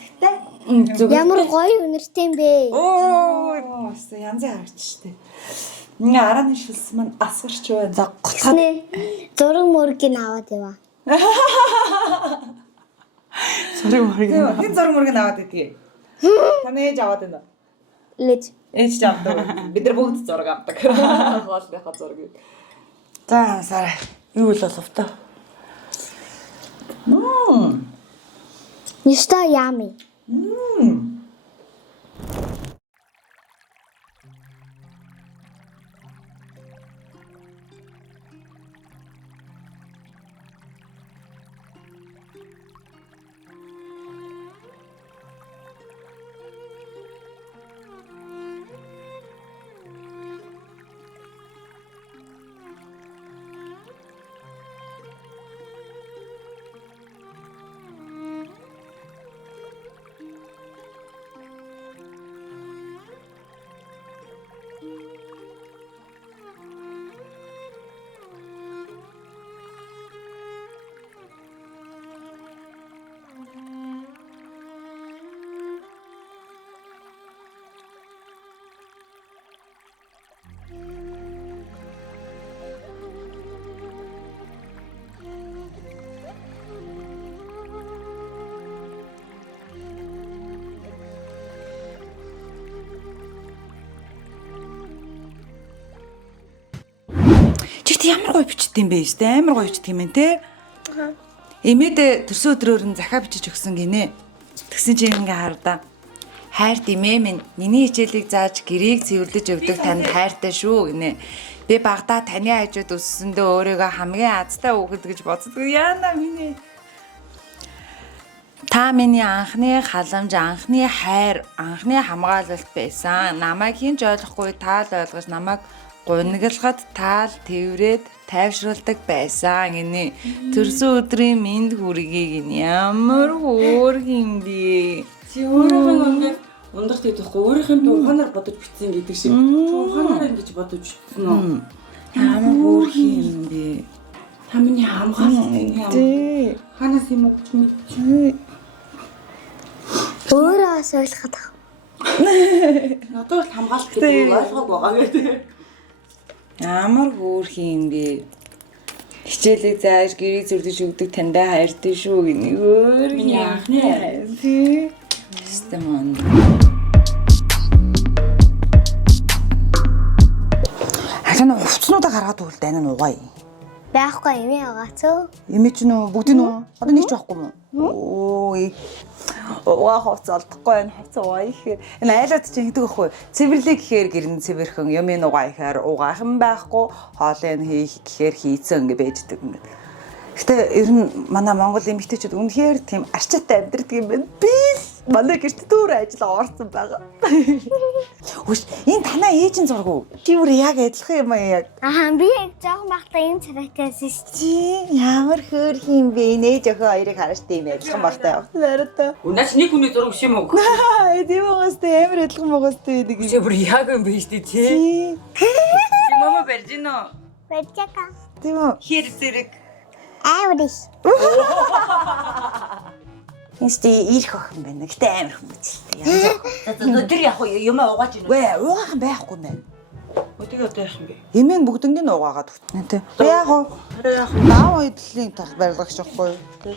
Ямар гоё үнэртэй юм бэ? Оо, янзын харч штэ. Ингээ арааны шилс маань асгарч байна. За голхоо. Зураг мөргийг аваад яваа. Зураг мөргийг. Хин зураг мөргийг аваад идэгэй. Таны ээж аваад байна уу? Лэж. Ээж ч авдаг. Бид нар бүгд зураг авдаг. Хоолныхоо зургийг. За сарай. Юу л боловтой. Ништа ями. ямар гоё бичдэг юм бэ? Өстэй амар гоё бичдэг юм байна те. Эмээд төрсөн өдрөөр нь захаа бичиж өгсөн гинэ. Тэгсэн чинь ингээ хардаа. Хайрт эмээ минь миний хичээлийг зааж гэрийг цэвэрлэж өгдөг танд хайртай шүү гинэ. Би багада таны хажууд өссөндөө өөрийгөө хамгийн азтай хүүхэд гэж боддог. Яана миний. Та миний анхны халамж, анхны хайр, анхны хамгаалалт байсан. Намайг хинч ойлгохгүй таал ойлгож намайг гуниглахад таал тэврээд тайвшруулдаг байсан гинэ. Төрсөн өдрийн минь хүргэе гинэ. Ямар хөөрх юм бэ? Чи өөрийнхөө ингээд ундрах гэдэгхгүй өөрийнхөө ухаанаар бодож бичсэн гэдэг шиг ухаанаар ингэж бодож бичсэн үү? Ямар хөөрх юм бэ? Та миний хамгаалалт юм. Ханаас юм уу гэж мэдчихвээ. Өөрөө ойлгоход. Надад бол хамгаалалт гэдэг нь ойлгоогүй байгаа гэдэг. Ямар хөөрх юм бэ? Хичээлийг зааж гэрийг зүрлэж өгдөг тандаа хайртай шүү гинэ. Өөр Миний анхны хайр. Тий. Системон. Ахна хувцснуудаа гаргаад үйл дайна нь угаая. Байхгүй юм яагаа цөө. Эмээ ч нөө бүгд нь үү? Одоо нэг ч байхгүй юм уу? Ой. Угаа хувц олдохгүй байна. Хувц угаа ихээр энэ айлаад чинь гэдэг байхгүй. Цэвэрлэг гэхээр гэрн цэвэрхэн юм угаа ихээр угаахан байхгүй. Хоолыг хийх гэхээр хийцэн ингэ байждаг юм. Гэтэ ер нь манай Монгол эмэгтэйчүүд үнэхээр тийм арчаатай амьдрдаг юм байна. Би манай гэрт төөр ажиллаа орсон байгаа. Үш энэ танаа ээжийн зураг уу? Чи бүр яг адилхан юм аа яг. Аа би яг жоохон бахта энэ царайтайсэн шүү. Чи ямар хөөрх юм бэ? Нээж охин хоёрыг хараад тийм адилхан багтай явах. Барата. Унаач нэг хүний зураг биш юм уу? Тийм уустай амар адилхан байгаатай байдаг юм. Чи бүр яг юм биш тий. Чи мама Бержино. Бэжэка. Тийм үү? Хэр зэрэг. Айврис. Инсти ирэх охин байна. Гэтэ амар хүмүүцэлтэй. Тэр яг юм угааж ийн. Вэ, уугаах байхгүй мэн. Өдөө одоо яах юм бэ? Эмээ нь бүгднийг нь угаагаад өгтнэ тий. Яг уу. Наав эдлийн тал барилгагч байхгүй юу?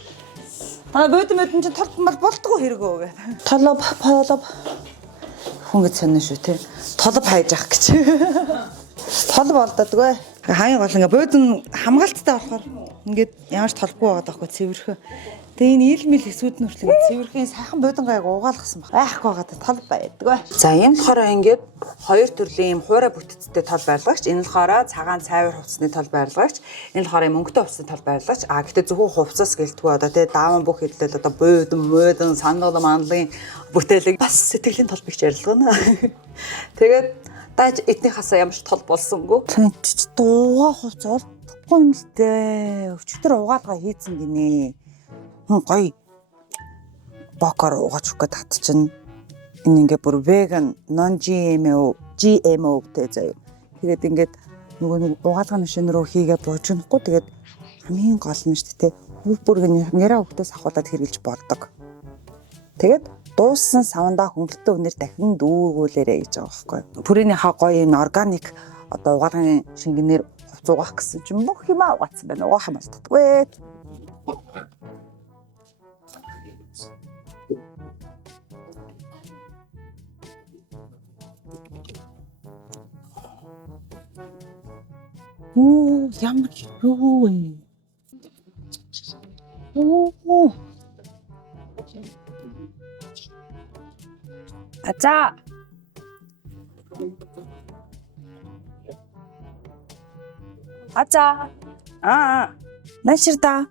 Та бодмодон чи толбол болдгоо хэрэгөө гэ. Толоб. Хүн гэж сонин шүү тий. Толоб хайж ах гэж. Толоб болдодгүй. Хаяа гол ингээ бодон хамгаалттай болохоор ингээд ямар ч толбгүй байгаад байхгүй цэвэрхэн. Тэгээ энэ ийлмэл хэсүүд нь хүртэл цэвэрхэн сайхан бодон гайг угаалгасан баг. Байхгүй байгаад тол байдгүй. За энэ болохоор ингээд хоёр төрлийн хуурай бүтцтэй тол байрлагч. Энэ болохоор цагаан цайвар хувцсны тол байрлагч. Энэ болохоор мөнгөтэй хувцсны тол байрлагч. А гэтээ зөвхөн хувцас гэлтгүй одоо тэгээ дааван бүх хэдлэл одоо бодон сандал мандлын бүтээлэг бас сэтгэлийн тол бигч ярилгана. Тэгээд тааж этнийхээс ямар ч тол болсонгүй. Тэнч дууга хувц олдохгүй юм л дээ. Өчигдөр угаалгаа хийцэн гинэ. Хүн гоё бокор угааж өгөх гээд татчихна. Энэ ингээ бүр веган, non GMO гэдэг заяа. Тэгээд ингээд нөгөө угаалгын машин руу хийгээ буужнахгүй тэгээд хамгийн гол нь шүү дээ. Бүр нэраа хөвгтөөс ахуулаад хэрглэж болдог. Тэгээд дууссан савандаа хөнгөлтөө өнөр дахин дүүргүүлээрэ гэж байгаа байхгүй. Бүрээнийхээ гоё юм органик одоо угаалгын шингэнээр хувц угаах гэсэн чинь бүх юм угаацсан байна. Угаах юм болтдоггүй. Оо, ямар юу вэ? Оо. За. Ача. Наширда.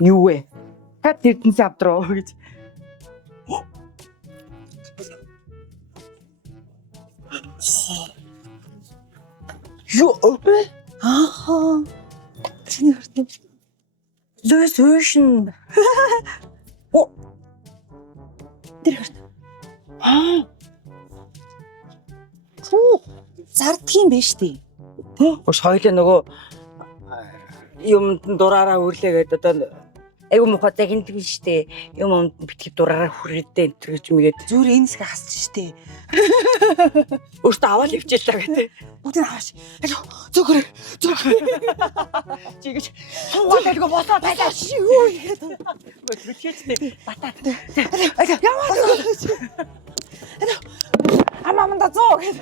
Юу вэ? Хат тэрдэн савдроо гэж. Юу? Аа. Чиний хөртөв. Лөөсөн. Оо. Тэр хөртөв. Аа. Хөө. Зарддаг юм биш үү? Тэ? Ус хоёлаа нөгөө юм дураараа үрлээгээд одоо айгу мохот загиндаг штэ. Юм битгий дураараа хүрээдээ энэ гэж мэгээд зүр энэ хэсгээ хасчих штэ. Өөртөө аваад явчихлаа гэдэг. Бүгдийг хааш. Зүгэр. Чигэж. Хаваалайг босоод байлаа шүү гэдэг. Өглөөчтэй батаад. Яваа. Амаманда зоо гэдэг.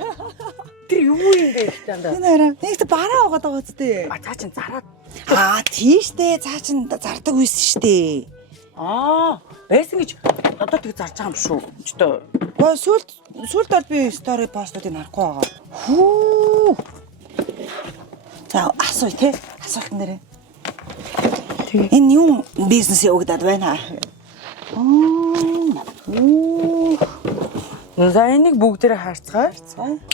Тэр юу юм бэ чамд? Энэ хараа. Нэгт бараа угаад байгаа үстэй. Цаа чин зараад. Тийштэй цаа чин зардаг үйсэн штэ. Байсан гэж одоо тэг зарж байгаа юм шүү. Өчтөө. Гоо сүлд бол би стори постуудыг харахгүй байгаа. Хүү. За асууя те. Асуулт нэрээ. Энэ юу бизнес явагдаад байна? За энийг бүгдээрээ харцгаа.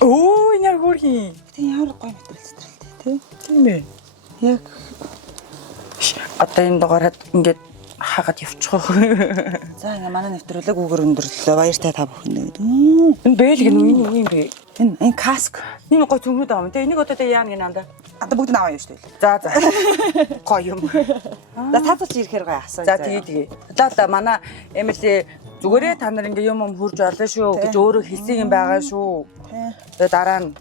Өө энэ яг хөрхий. Тэг ямар гоё мэдрэлцтэй тий. Тийм ээ. Яг Одоо энэ дугаараад ингээд хагаад явчих. за ингээ манай нэвтрүүлэг үгээр өндөрлөө. Баяртай та бүхэнд. Энэ бэлэг нь юм бэ? Энэ каск. Энэ гой цөмнөд аваа. Тэ энийг одоо яана гинэ анда. Одоо бүгд нь аваа юм шүү дээ. За. Гоё юм. За таач ирэхээр гоё асууя. За тэгээ. Одоо манай Эмили зүгээрээ та нар ингээ юм хурж олно шүү гэж өөрөө хэлсэн юм байгаа шүү. Тэгээ дараа нь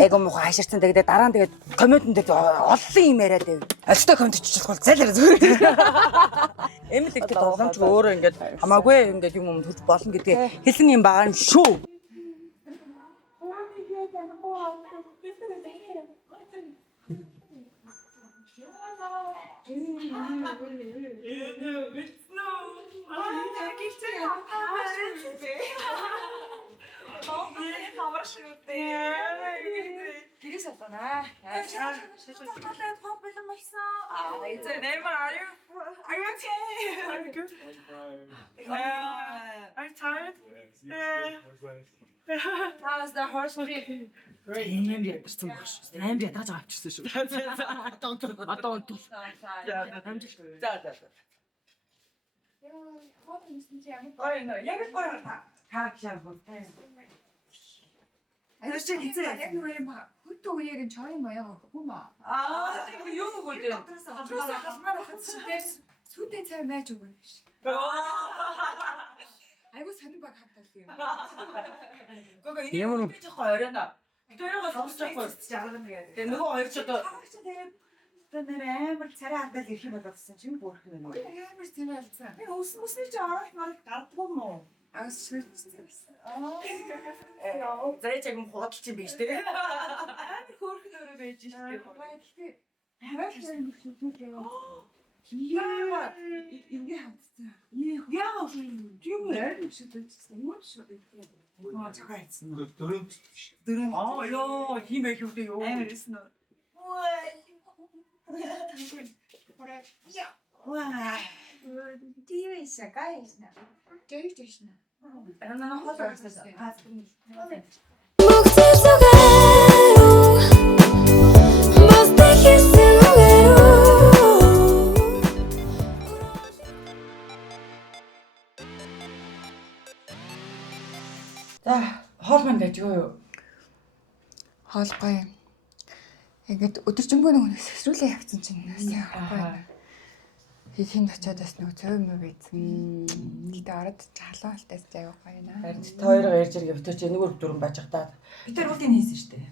эго муухай хаширсан тэгээд дараа нь тэгээд комментэн дээр олон юм яриад байв. Альтай комент чичлэх зайлэр зүгээр. Эмили гэдэг боломж өөрөө ингээд хамаагүй ингээд юм хурж болно гэдгээ хэлсэн юм байгаа юм шүү. How's the horse trip? Эм ядсан баг шүү. Эм ядаж авчихсан шүү. Одоо онтол. За. Ой, яг гоё хаа гэж байна. 아저씨 이제 왜 막 또 얘기 저희 뭐야 고마. 이거 юу нэг үү? 수대 잘 매줘. 아이고 사는 바 같았어요. 그거 이거 비치 거야나. 이거가 너무 작고 잘하는 게. 누가 хоёр ч одоо Тэр амар царай хандаад ирэх юм боловсон чинь бүрх юм уу? амар зэмэлсэн. Би өснөсний ч арах марк гардгүй юм уу? 아스르스. заяа яг юм худалч юм биш үү? Амар хөөрхөн өрөө байж штеп. Амар сайн бүхэлдээ. Яа, ингэ хандсан. Яа, тийм үү? шүтэлсэн юм шүү дээ. Чагаа хийсэн. Дөрөв. ёо, тийм байх үү ёо. Амар ирсэн үү? Ваа. TV에서 가이스나. 제일제시나. 나는 호텔에서 За, хоолмон дайжгүй юу? хоолгой. Ингээд өдөржингөө нэг сэсрүүлээ явцсан чинь нэсээ авахгүй. Хийхэд очиод бас нөгөө цөв мөв ийцэн. Гэтэ ороод чалаалтаас заяа гоё наа. Харин та хоёроо ярьж иргээ өтөч нөгөө дөрөв бажигдаад. бид нар уулын хийсэн штеп.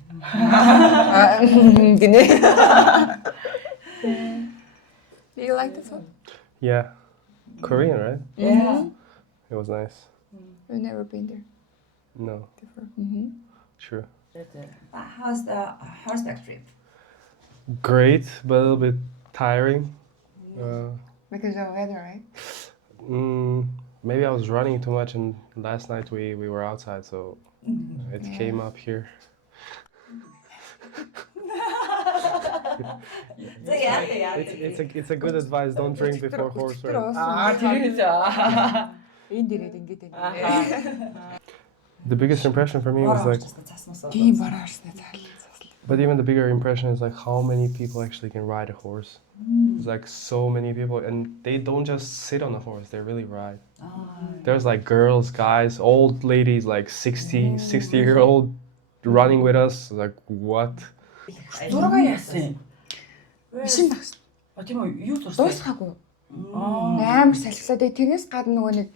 Гинэ. Do you like the food? Yeah. Korean, right? Yeah. It was nice. We've never been there No, before. true. How's the horseback trip? Great, but a little bit tiring. Because of the weather, right? Maybe I was running too much, and last night we were outside, so it came up here. It's a good advice. Don't drink before horse race. тэрээс. Энд ирээд ингэж байна. The biggest impression for me was like, Тийм бараарснаа цаалаа. but even the bigger impression is like how many people actually can ride a horse. It's like so many people, and they don't just sit on a horse; they really ride. There's like girls, guys, old ladies, like 60-year-old running with us. Like what? Зураг яасан. Машин тагс. Тийм үү, юу туссан? Дуусгаагүй. Амар салхилаад тэгээс гадна нөгөө нэг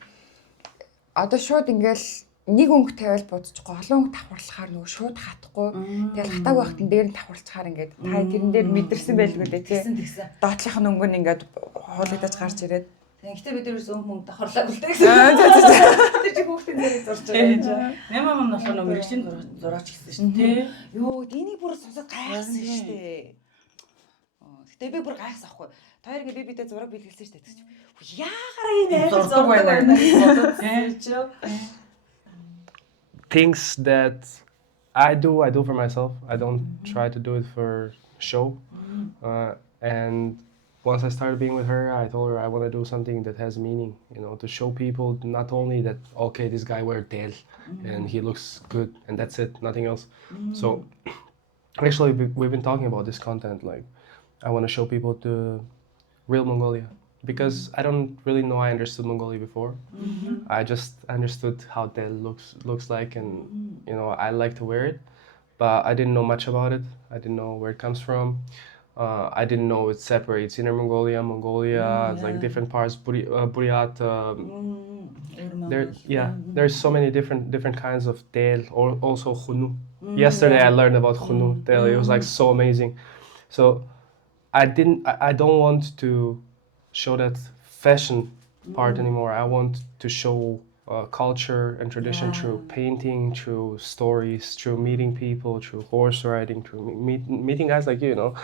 одоо шууд ингээл нэг өнгө тавиал бодчихгүй олон өнгө давхарлахаар нөгөө шууд хатахгүй. Тэгэл хатааг байхад нь дээр нь давхарлцахаар ингээд та тэрэн дээр мэдэрсэн байлгүй дээ тий. Доотлох нь өнгө нь ингээд хуулагдаж гарч ирээд. Гэхдээ бид ерөөс мөнгө давхарлаагүй л дээ гэсэн. Тэр чи хүүхдийн дээр зурж зурж байгаа. Нэмаа нь болохоор мэрэгжлийн зураач гэсэн шүү дээ. Йоо, энийг бүр сонсоод гайхсан шүү дээ. Гэтэ би бүр гайхсан аахгүй. Хоёр ингээ би бидээ зураг бэлгэлсэн шүү дээ. Яагараа энэ айхал зурдаг байна. Things that I do for myself. I don't try to do it for show. And once I started being with her, I told her I want to do something that has meaning, you know, to show people not only that, okay, this guy wears tel and he looks good and that's it, nothing else. So actually we've been talking about this content, like I want to show people the real Mongolia, because I don't really know I understood Mongolia before. I just understood how tel looks like, and you know, I like to wear it, but I didn't know much about it. I didn't know where it comes from. I didn't know it separates Inner Mongolia, it's like different parts, Buryat. There's so many different kinds of tel, or also khunu. Yesterday I learned about khunu tel. It was like so amazing. So I don't want to show that fashion part anymore. I want to show culture and tradition through painting, through stories, through meeting people, through horse riding, through meeting guys like you know.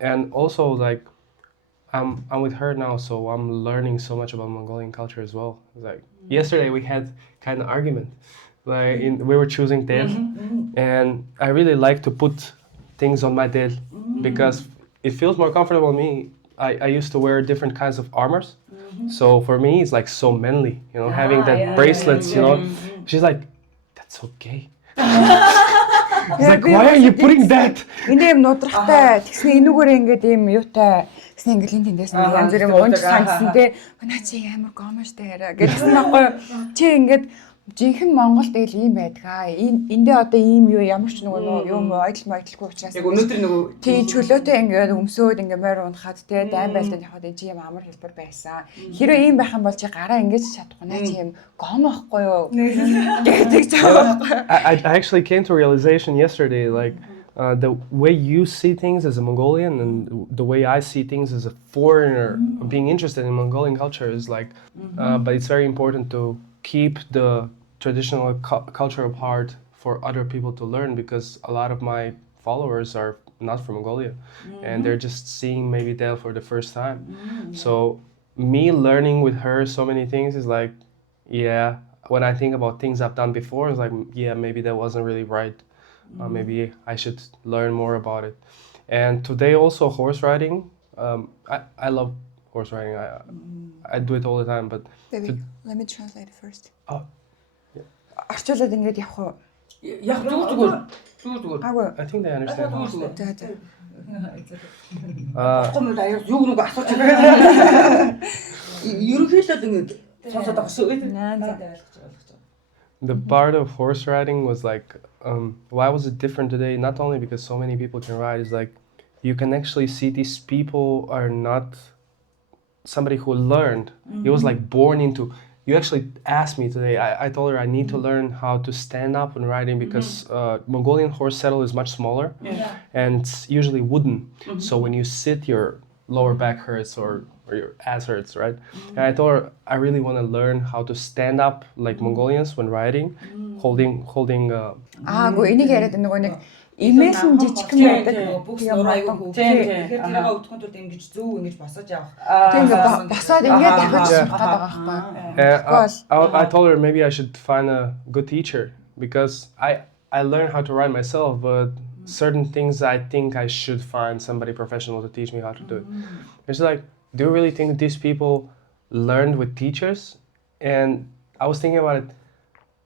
And also, like, I'm with her now, so I'm learning so much about Mongolian culture as well. Like yesterday, we had kind of argument. Like we were choosing tel, and I really like to put things on my tel because it feels more comfortable on me. I used to wear different kinds of armors, so for me it's like so manly, you know, having that bracelets. You know, she's like, that's so gay. It's like, why are you putting that? Энэ юм нудрахтай. Тэгснэ энүүгээр ингээд юм юутай. Тэгснэ ингээд энэ тэндээс янз бүрийн унж сансан те. Наа чи амар гомоштой яриа гэсэн байхгүй. Чи ингээд жинхэнэ Монголд ил ийм байдгаа. Эндээ одоо ийм юу ямар ч нөгөө юм ойдлгүй учраас. Яг өнөөдөр нөгөө тий чөлөөтэй ингээд өмсөөд ингээд морь унахад те дайм байлтанд явахад энэ чи юм амар хэлбэр байсан. Хэрвээ ийм байх юм бол чи гараа ингэж чадахгүй наа чи юм гомохгүй юу гэдэг ч байгаа. I actually came to a realization yesterday, like the way you see things as a Mongolian and the way I see things as a foreigner being interested in Mongolian culture is like, but it's very important to keep the traditional cultural part for other people to learn, because a lot of my followers are not from Mongolia and they're just seeing maybe tel for the first time. So me learning with her so many things is like, yeah, when I think about things I've done before, it's like, yeah, maybe that wasn't really right. Maybe I should learn more about it. And today also horse riding. I love horse riding. I do it all the time, but Baby, let me translate it first. Oh, yeah. Орчуулад ингээд явах уу? яг зүгээр. Агуу. I think they understand. За за. Гомд аяа юу нэг асууж байгаа. Ерөнхийдөө ингэж сонсоод байгаа шүү. The part of horse riding was like, why was it different today? Not only because so many people can ride, it's like you can actually see these people are not somebody who learned. It was like born into. You actually asked me today. I told her I need to learn how to stand up when riding because Mongolian horse saddle is much smaller and it's usually wooden. So when you sit, your lower back hurts or your ass hurts, right? And I told her I really want to learn how to stand up like Mongolians when riding, holding. Агуу энийг яриад нөгөө нэг имэйлэн жижигхэн байдаг. Бүгд айгүй хөө. Тэгэхээр тэрийг өдгөн тул ингэж зөв ингэж босож явах. Тийм ингээд босоод ингээд дахиж суух гэдэг байхгүй. I told her maybe I should find a good teacher because I learned how to ride myself, but certain things I think I should find somebody professional to teach me how to do it. It's like, do you really think these people learned with teachers? And I was thinking about it.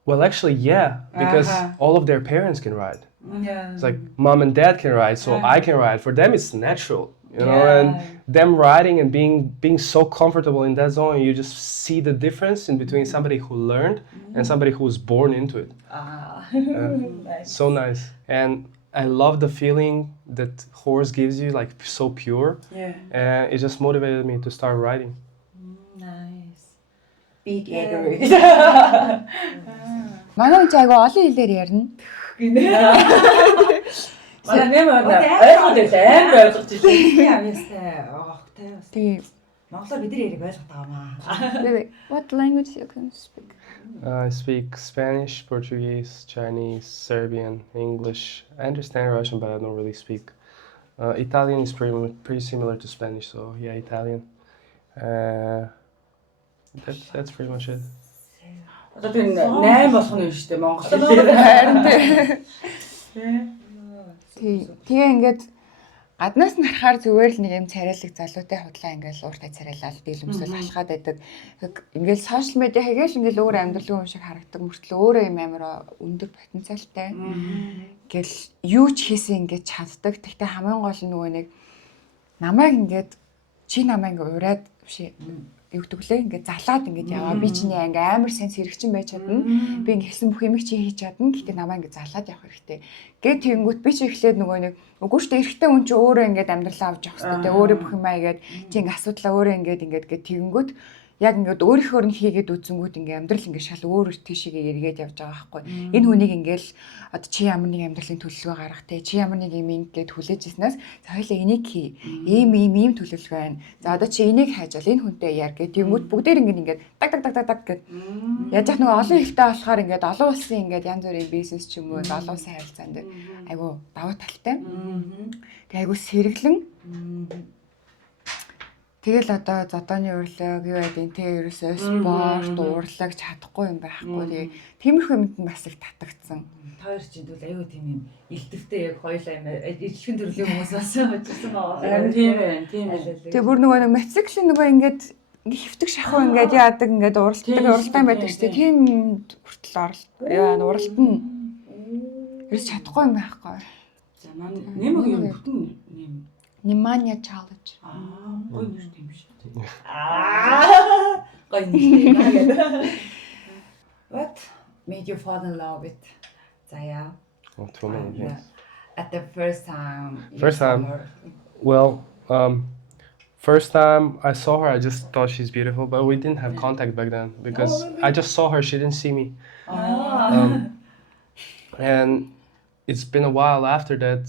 Well, actually, yeah, because all of their parents can ride. It's like mom and dad can ride, so I can ride. For them, it's natural, you know. And them riding and being so comfortable in that zone, you just see the difference in between somebody who learned and somebody who was born into it. Nice. So nice. And I love the feeling that horse gives you, like so pure. And it just motivated me to start riding. Nice. Big ego. Манай хүн айгаа олон хэлээр ярина. Манай нэм ойлгоод амар ойлгож Тийм байна. ястай. Тийм. Монголоор бид нар яриг ойлгох таа маа. Baby, what language you can speak? I speak Spanish, Portuguese, Chinese, Serbian, English. I understand Russian, but I don't really speak. Italian is pretty similar to Spanish, so yeah, Italian. That's pretty much it. Одоо тийм 8 болох нь шүү дээ Монгол хэлээр. Харин тэгээ ингээд гаднаас нь харахаар зүгээр л нэг юм царайлаг залуутай худлаа ингээл ууртай царайлал дийлэмсэл алхаад байдаг. Ингээл сошиал медиа хийгээл ингээл өөр амьдрал юм шиг харагдаг мөртлөө өөрөө юм амар өндөр потенциалтай. Ингээл юу ч хийсэн ингээд чаддаг. Тэгтээ хамгийн гол нь нөгөө нэг намайг ингээд чи намайг ингээд ураад биш юу гэвэл ингээд залаад ингээд яваа. Би чиний анги амар сенс хэрэгчин байж чадна. Би ингээд хэлсэн бүх юмыг чи хийж чадна. Гэхдээ намайг ингээд залаад явах хэрэгтэй. Гэт тэгэнгүүт би чи эхлээд нөгөө нэг үгүй шүү дээ эрэгтэй хүн чи өөрөө ингээд амьдралаа авч явах хэрэгтэй. Өөрөө бүх юмаа игээд чи ингээд асуудлаа өөрөө ингээд гэт тэгэнгүүт яг ингээд өөрийнхөө нь хийгээд үзэнгүүт ингээд амьдрал ингээд шал өөр тийшээгээ эргээд явж байгаа байхгүй. Энэ хүнийг ингээд одоо чи ямар нэг амьдралын төлөвлөгөө гаргах те чи ямар нэг юм ингээд хүлээж ирснээс за хоёлаа энийг хий. Ийм төлөвлөгөө байна. За одоо чи энийг хайжал энэ хүнтэй яар гэт юмуд бүгдээр ингээд даг гэд яаж яг нөгөө олон ихтэй болохоор ингээд олон улсын ингээд янз бүрийн бизнес ч юм уу олон улсын харилцаанд айгу давуу талтай. Тэг айгу сэргэлэн. Тэгэл одоо зодооны урлаг юу гэдэг те ерөөсөө спорт урлаг чадахгүй юм байхгүй. Тиймэрхүү юмд бас их татагдсан. Хоёр чинь тэгвэл аюу тийм юм илтгэвтэй яг хоёлаа юм ижилхэн төрлийн хүмүүс бас очирсан байгаа. Тийм ээ, тийм ээ. Тэг бүр нөгөө нэг мотоциклийн нөгөө ингээд хөвтөг шахуу ингээд яадаг ингээд уралдаан байдаг шүү дээ. Тийм хүртэл уралдан ерөөс чадахгүй юм байхгүй. За маань нэмэг юм бүтэн нэм. Nimania challenge. Гоё нэр тийм биш. Гоё нэр. What made you fall in love with Zaya? Oh, too many things. At the first time. Well, first time I saw her, I just thought she's beautiful, but we didn't have contact back then because I just saw her, she didn't see me. And it's been a while after that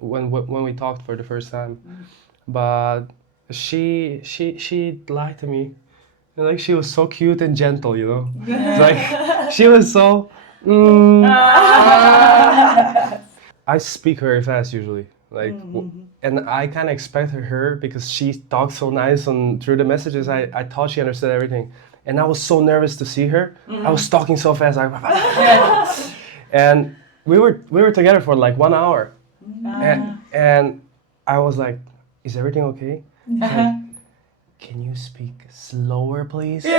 when we talked for the first time, but she lied to me. Like she was so cute and gentle, you know. Like she was so. I speak very fast usually, like, and I kind of expected her because she talked so nice and through the messages. I thought she understood everything, and I was so nervous to see her. I was talking so fast, and we were together for like 1 hour. And I was like, is everything okay? Like, can you speak slower, please? Like,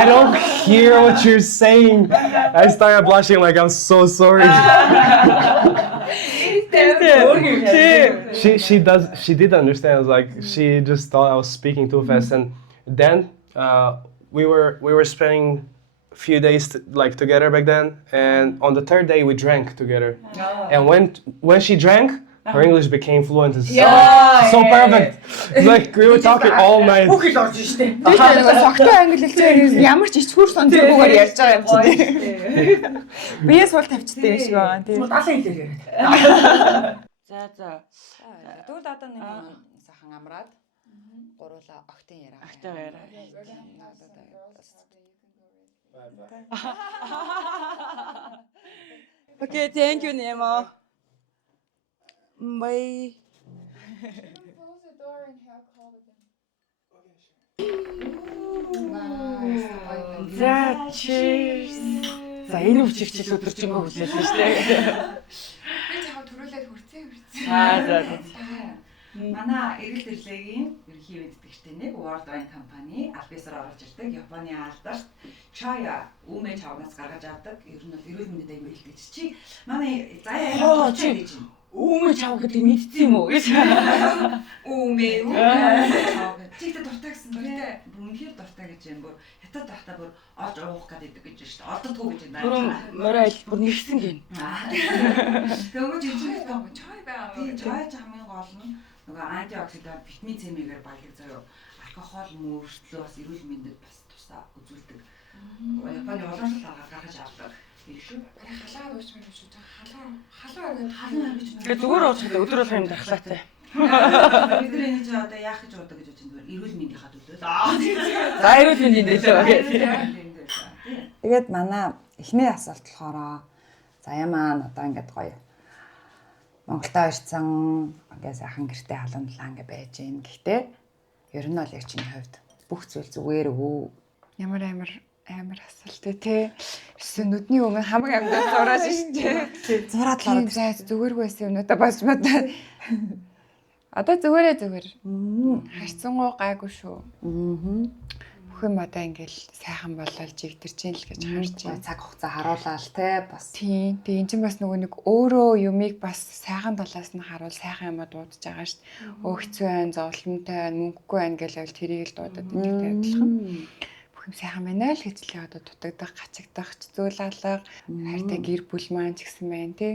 I don't hear what you're saying. I started blushing like I'm so sorry. She did understand. It was like she just thought I was speaking too fast. And then we were spending a few days together back then, and on the third day we drank together. And when she drank, her English became fluent and so perfect. Like we were talking all night. Бүхэл орж штэ. Тэгээд согтой англи хэлээр ямар ч ичгүүр сонцгүйгээр ярьж байгаа юм чинь. Биеэ суул тавьчихдээ юм шиг байгаа тийм. Далайн хэлээр яриад. За. Тэгвэл одоо нэг сайхан амраад гуруула октын яриа. Ахтай яриа. Okay, thank you, Nemo. Bye. Close the door and have call again. За, cheers. За, энэ үчирчил өдөржингөө хүлээлсэн шүү дээ. Би чамд төрүүлээд хүрцээ. За. Манай эрэлт төрлөгийн ерөнхий мэддэгчтэй нэг World Wine компани Альбисаар орж ирдэг Японы алдарт чая үмэ чавнаас гаргаж авдаг. Ер нь бол эрүүл мэндэд аягүй хэлдэг чи. Манай заяа гэж юм. Үмэ чав гэдэг мэдсэн юм уу гэж. Үмэ чав. Чигт дуртай гэсэн дуртай. Үнэхээр дуртай гэж юм бүр хятад тахта бүр олж уух гэдэг гэж шүү дээ. Олддгүй гэж байна. Морай бүр нэгсэн гин. Тэгвэл жижиг гоо чай байгаа. Тийм чай хамгийн гол нь нөгөө антиоксидант витамин С-ээр баялаг заяа алкогол мөрөлтлөө бас эрүүл мэндэд бас тусаа үзүүлдэг. Японы уламжлалт гаргаж авдаг. Тийм шүү. Барай халаа ууч мэн шүү. Халаа гэж. Тэгээ зүгээр уучлаа өдрөөл юм дахлаатай. Бидний энэ ч одоо яах гэж боддог гэж бодож байна. Эрүүл мэндийнхаа төлөө. За эрүүл мэндийн төлөө гэж. Тэгээд манай эхний асуулт болохоор заяа маань одоо ингээд гоё Монголдо ирсэн ингээд сайхан гэртээ халуун дулаан ингээд байж гин. Гэхдээ ер нь бол яг чиний хувьд бүх зүйл зүгээр үү? Ямар амар асуулт те. Эсвэл нүдний өмнө хамаг амьдаа зураад шүү. Зураад л ороод зай зүгээр байсан юм надад баш мата. Одоо зүгээр. Харцсангуу гайгүй шүү. Бүх юм одоо ингээл сайхан болол жигдэрч ийн л гэж харж байна. цаг хугацаа харуулаад те бас. Тийм. Тэгээ эн чинь бас нөгөө нэг өөрөө юмыг бас сайхан талаас нь харуул сайхан юмаа дуудаж байгаа шүү дээ. Хэцүү байна, зовлонтой байна, мөнгөгүй байна гэж тэрийг л дуудаад байдаг адилхан. Бүх юм сайхан байна л гэж л одоо дутагдах, гачигдах, зүйл алга, хайртай гэр бүл маань ч гэсэн байна тий.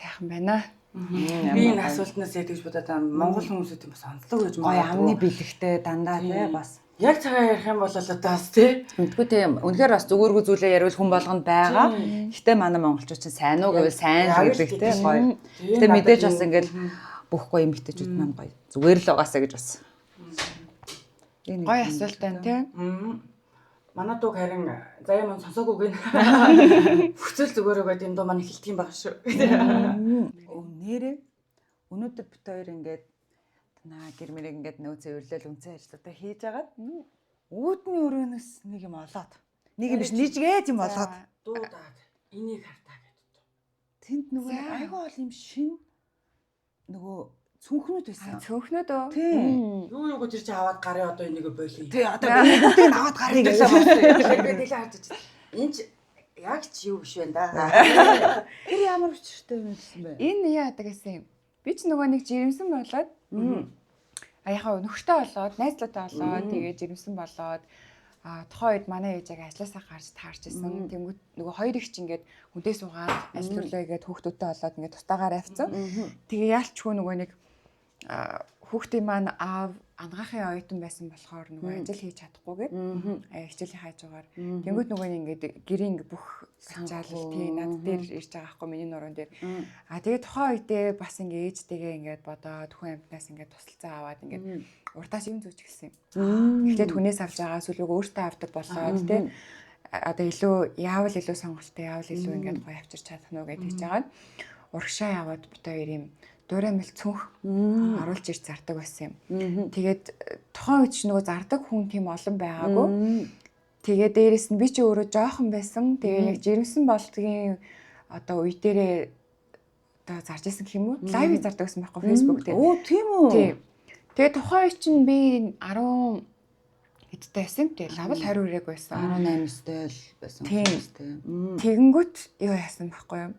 Сайхан байна. Би энэ асуултнаас ядаж бодоод Монгол хүмүүсүүд юм бас онцлог гэж Гоё амны бэлэгтэй дандаа те бас. Яг цагаа ярих юм бол одоо бас тий. Үндгүй тийм. Үнэхээр бас зүгээргүй зүйлээ ярил хүн болгонд байгаа. Гэтэ манай монголчууд чинь сайн уу гэвэл сайн л гэдэг те гоё. Гэтэ мэдээж бас ингээл бүх гоё эмэгтэйчүүд маань гоё. Зүгээр л угаасаа гэж бас. Гоё асуулт байна тий. Манай дууг харин заяа маань сонсоогүй гэн. Хүчил зүгээрээ гэдэг юм дуу маань эхэлдэг юм байна шүү. Нэрээ өнөөдөр бит хоёр ингээд гэр мэрэг ингээд нөөцөө өрлөөл үнцэн ажиллагаа хийж агаад үүдний өрөөнөөс нэг юм олоод нэг юм биш нийжгээд юм олоод Дуудаад энийг хартаа гэдэг. тэнд нөгөө айгаа ол юм шин нөгөө цүнхнүүд байсан. Цөөхнөд үү? Тийм. Юу тэр чи аваад гарын одоо энийг болиё. Тий одоо би бүгдийг аваад гарыг Тэглээ болсон. Би дэлээ харж байна. Энд яг ч юу биш байна да. Тэр ямар учиртай юм бэ? Энэ яадаг гэсэн юм. Би ч нөгөө нэг жирэмсэн болоод яхаа нөхөртэй болоод, найзлаатай болоод тэгээ жирэмсэн болоод тухайн үед манай ээж яг ажилласаа гарч таарч исэн. Тэнгүүд нөгөө хоёр их ч ингээд хүнтэй суугаад ажил төрлөөгээд хүүхдүүдтэй болоод ингээд тустаагаар авцсан. Тэгээ яалчгүй нөгөө нэг хүүхдийн маань аав ангаахын оюутан байсан болохоор нөгөө ажил хийж чадахгүйгээд хичээлийн хайжгаар тэнгууд нөгөө ингээд гэрийн бүх ачаал тий над дээр ирж байгаа байхгүй миний нуруунд дээр тэгээ тухайн үедээ бас ингээд ээжтэйгээ ингээд бодоод хүн амьтнаас ингээд тусалцаа аваад ингээд уртаас юм зүүж эхэлсэн юм. Гэхдээ түнээс авч байгаа сүлэг өөртөө авдаг болоод тий одоо илүү яавал илүү сонголттой яавал илүү ингээд гоё авчирч чадах нь уу гэж хийж байгаа. Урагшаа яваад бит хоёр юм дуураймал цүнх оруулж ирж зардаг байсан юм. Тэгээд тухайн үед ч нөгөө зардаг хүн тийм олон байгаагүй. Тэгээд дээрэс нь би ч өөрөө жоохон байсан. Тэгээ яг жирэмсэн болдгийн одоо үе дээрээ одоо зарж исэн гэх юм уу? Лайв зардаг гэсэн байхгүй Facebook дээр. Оо тийм үү. Тийм. Тэгээд тухайн үед чинь би 10 хэдтэй байсан. Тэгээ лавл 20 үрэг байсан. 18-стэй л байсан. Тийм. Тэгэнгүүт юу яасан байхгүй юу?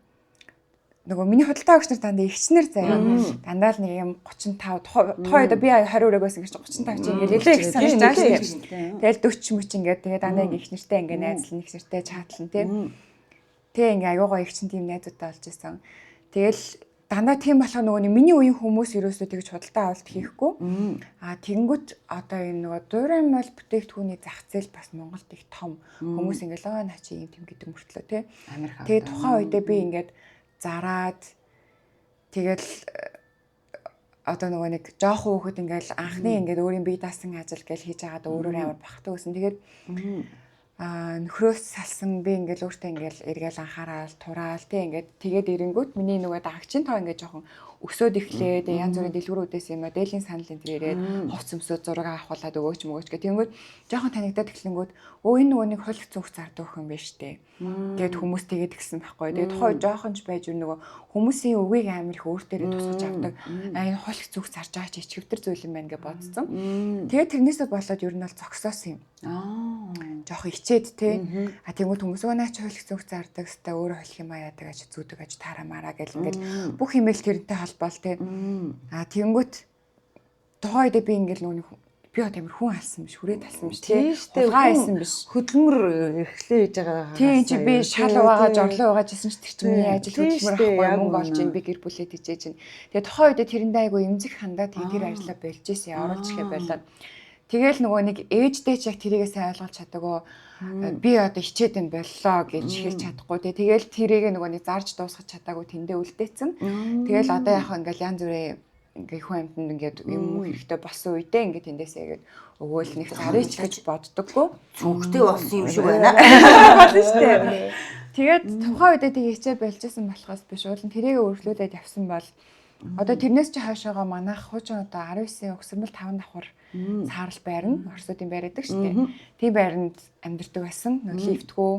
Нөгөө миний худалдаа өгч нар дандаа ихчнэр заяа. Дандаа л нэг юм 35 тухайн үед би 20 өрөөг байсан гэж 35 чи ингээд нэлээ их санаж байгаа шүү. Тэгэл 40 мөч ингээд тэгээ дандаа ингээд ихнэртэй ингээд найзлан ихнэртэй чаатлан тий. Тэгээ ингээд аюугаа ихчин тийм найзуудтай болж исэн. Тэгэл дандаа тийм болохоор нөгөө миний үеийн хүмүүс ерөөсөө тэгж худалдаа авалт хийхгүй. Тэгэнгүүт одоо энэ нөгөө дуураймал бүтээгдэхүүний зах зээл бас Монголд их том. Хүмүүс ингээд наа чи юм тийм гэдэг мөртлөө тий. Тэгээ тухайн үедээ би ингээд зараад тэгэл одоо нөгөө нэг жоохон хүүхэд ингээл анхны ингээд өөрийн бие даасан ажил гэж хийж байгаад өөрөө амар бахтай байсан. Тэгээд нөхрөөс салсан би ингээл өөртөө ингээл эргээл анхаарал тураал тий ингээд тэгээд ирэнгүүт миний нөгөө дагагчин тоо ингээд жоохон өсөөд эхлээд янз бүрийн дэлгүүрүүдээс юм дээлийн санал энэ ирээд хувц өмсөө зураг авахуулаад өгөөч мөгөөч гэх тэгэнгүүт жоохон танигдаад эхлэнгүүт энэ нөгөө нэг хуль цүнх зардаг хүн байна штэ. Тэгээд хүмүүс тэгээд гисэн байхгүй. Тэгээд тухай жоохон ч байж нөгөө хүмүүсийн өвгийг амар их өөртөө тусгаж авдаг. Энэ хуль цүнх зарж байгаа чи ичвэр зүйл юм байна гэж бодсон. Тэгээд тэрнээсээ болоод ер нь бол зогсоосон юм. Жоохон ичээд тий. Тэнгүүд хүмүүс өө наач хуль цүнх зардаг хэвээр өөрөө холих юм аа яадаг аж зүүдэг аж таарамаараа гэл ингээл бүх имэйл тэрнтэй холбоол тий. Тэнгүүд тухайд би ингээл нүг би одоо амар хүн алсан биш хүрээд алсан биш тий. Улгаа байсан биш. Хөдөлмөр эхлээ хийж байгаа. Тийм чи би шал угаагаа жорлоо угааж исэн ч тэр чинь миний ажил хөдөлмөр авахгүй мөнгө олж ийн би гэр бүлээ тийжээж ийн. Тэгээ тухайн үедээ тэрэндээ айгу эмзэг хандаа тэр ажлаа болж ийсэн оруулж ихэ болоод тэгэл нөгөө нэг ээжтэй ч яг тэрийгээ сайн ойлгуулж чадаагүй би одоо хичээд энэ боллоо гэж хэлж чадахгүй тэгэл тэрийг нөгөө нэг зарж дуусгах чадаагүй тэндээ үлдээсэн. Тэгэл одоо яг ингээл янз бүрийн ингээ хүн амьтанд ингээд юм хэрэгтэй болсон үедээ ингээ тэндээсээ ингээд өгөөл нэг зарич гэж боддоггүй. Цүнхтэй болсон юм шиг байна. Болно шүү дээ. Тэгээд тухайн үедээ тийг хичээ болжсэн болохоос биш уулын тэрийг өөрчлөөд явсан бол одоо тэрнээс чи хойшоогоо манайх хуучин одоо 19-ийн өксөрмөл 5 давхар саарл байр нь Оросуудын байр гэдэг шүү дээ. Тийм байранд амьдардаг байсан. Лифтгүү.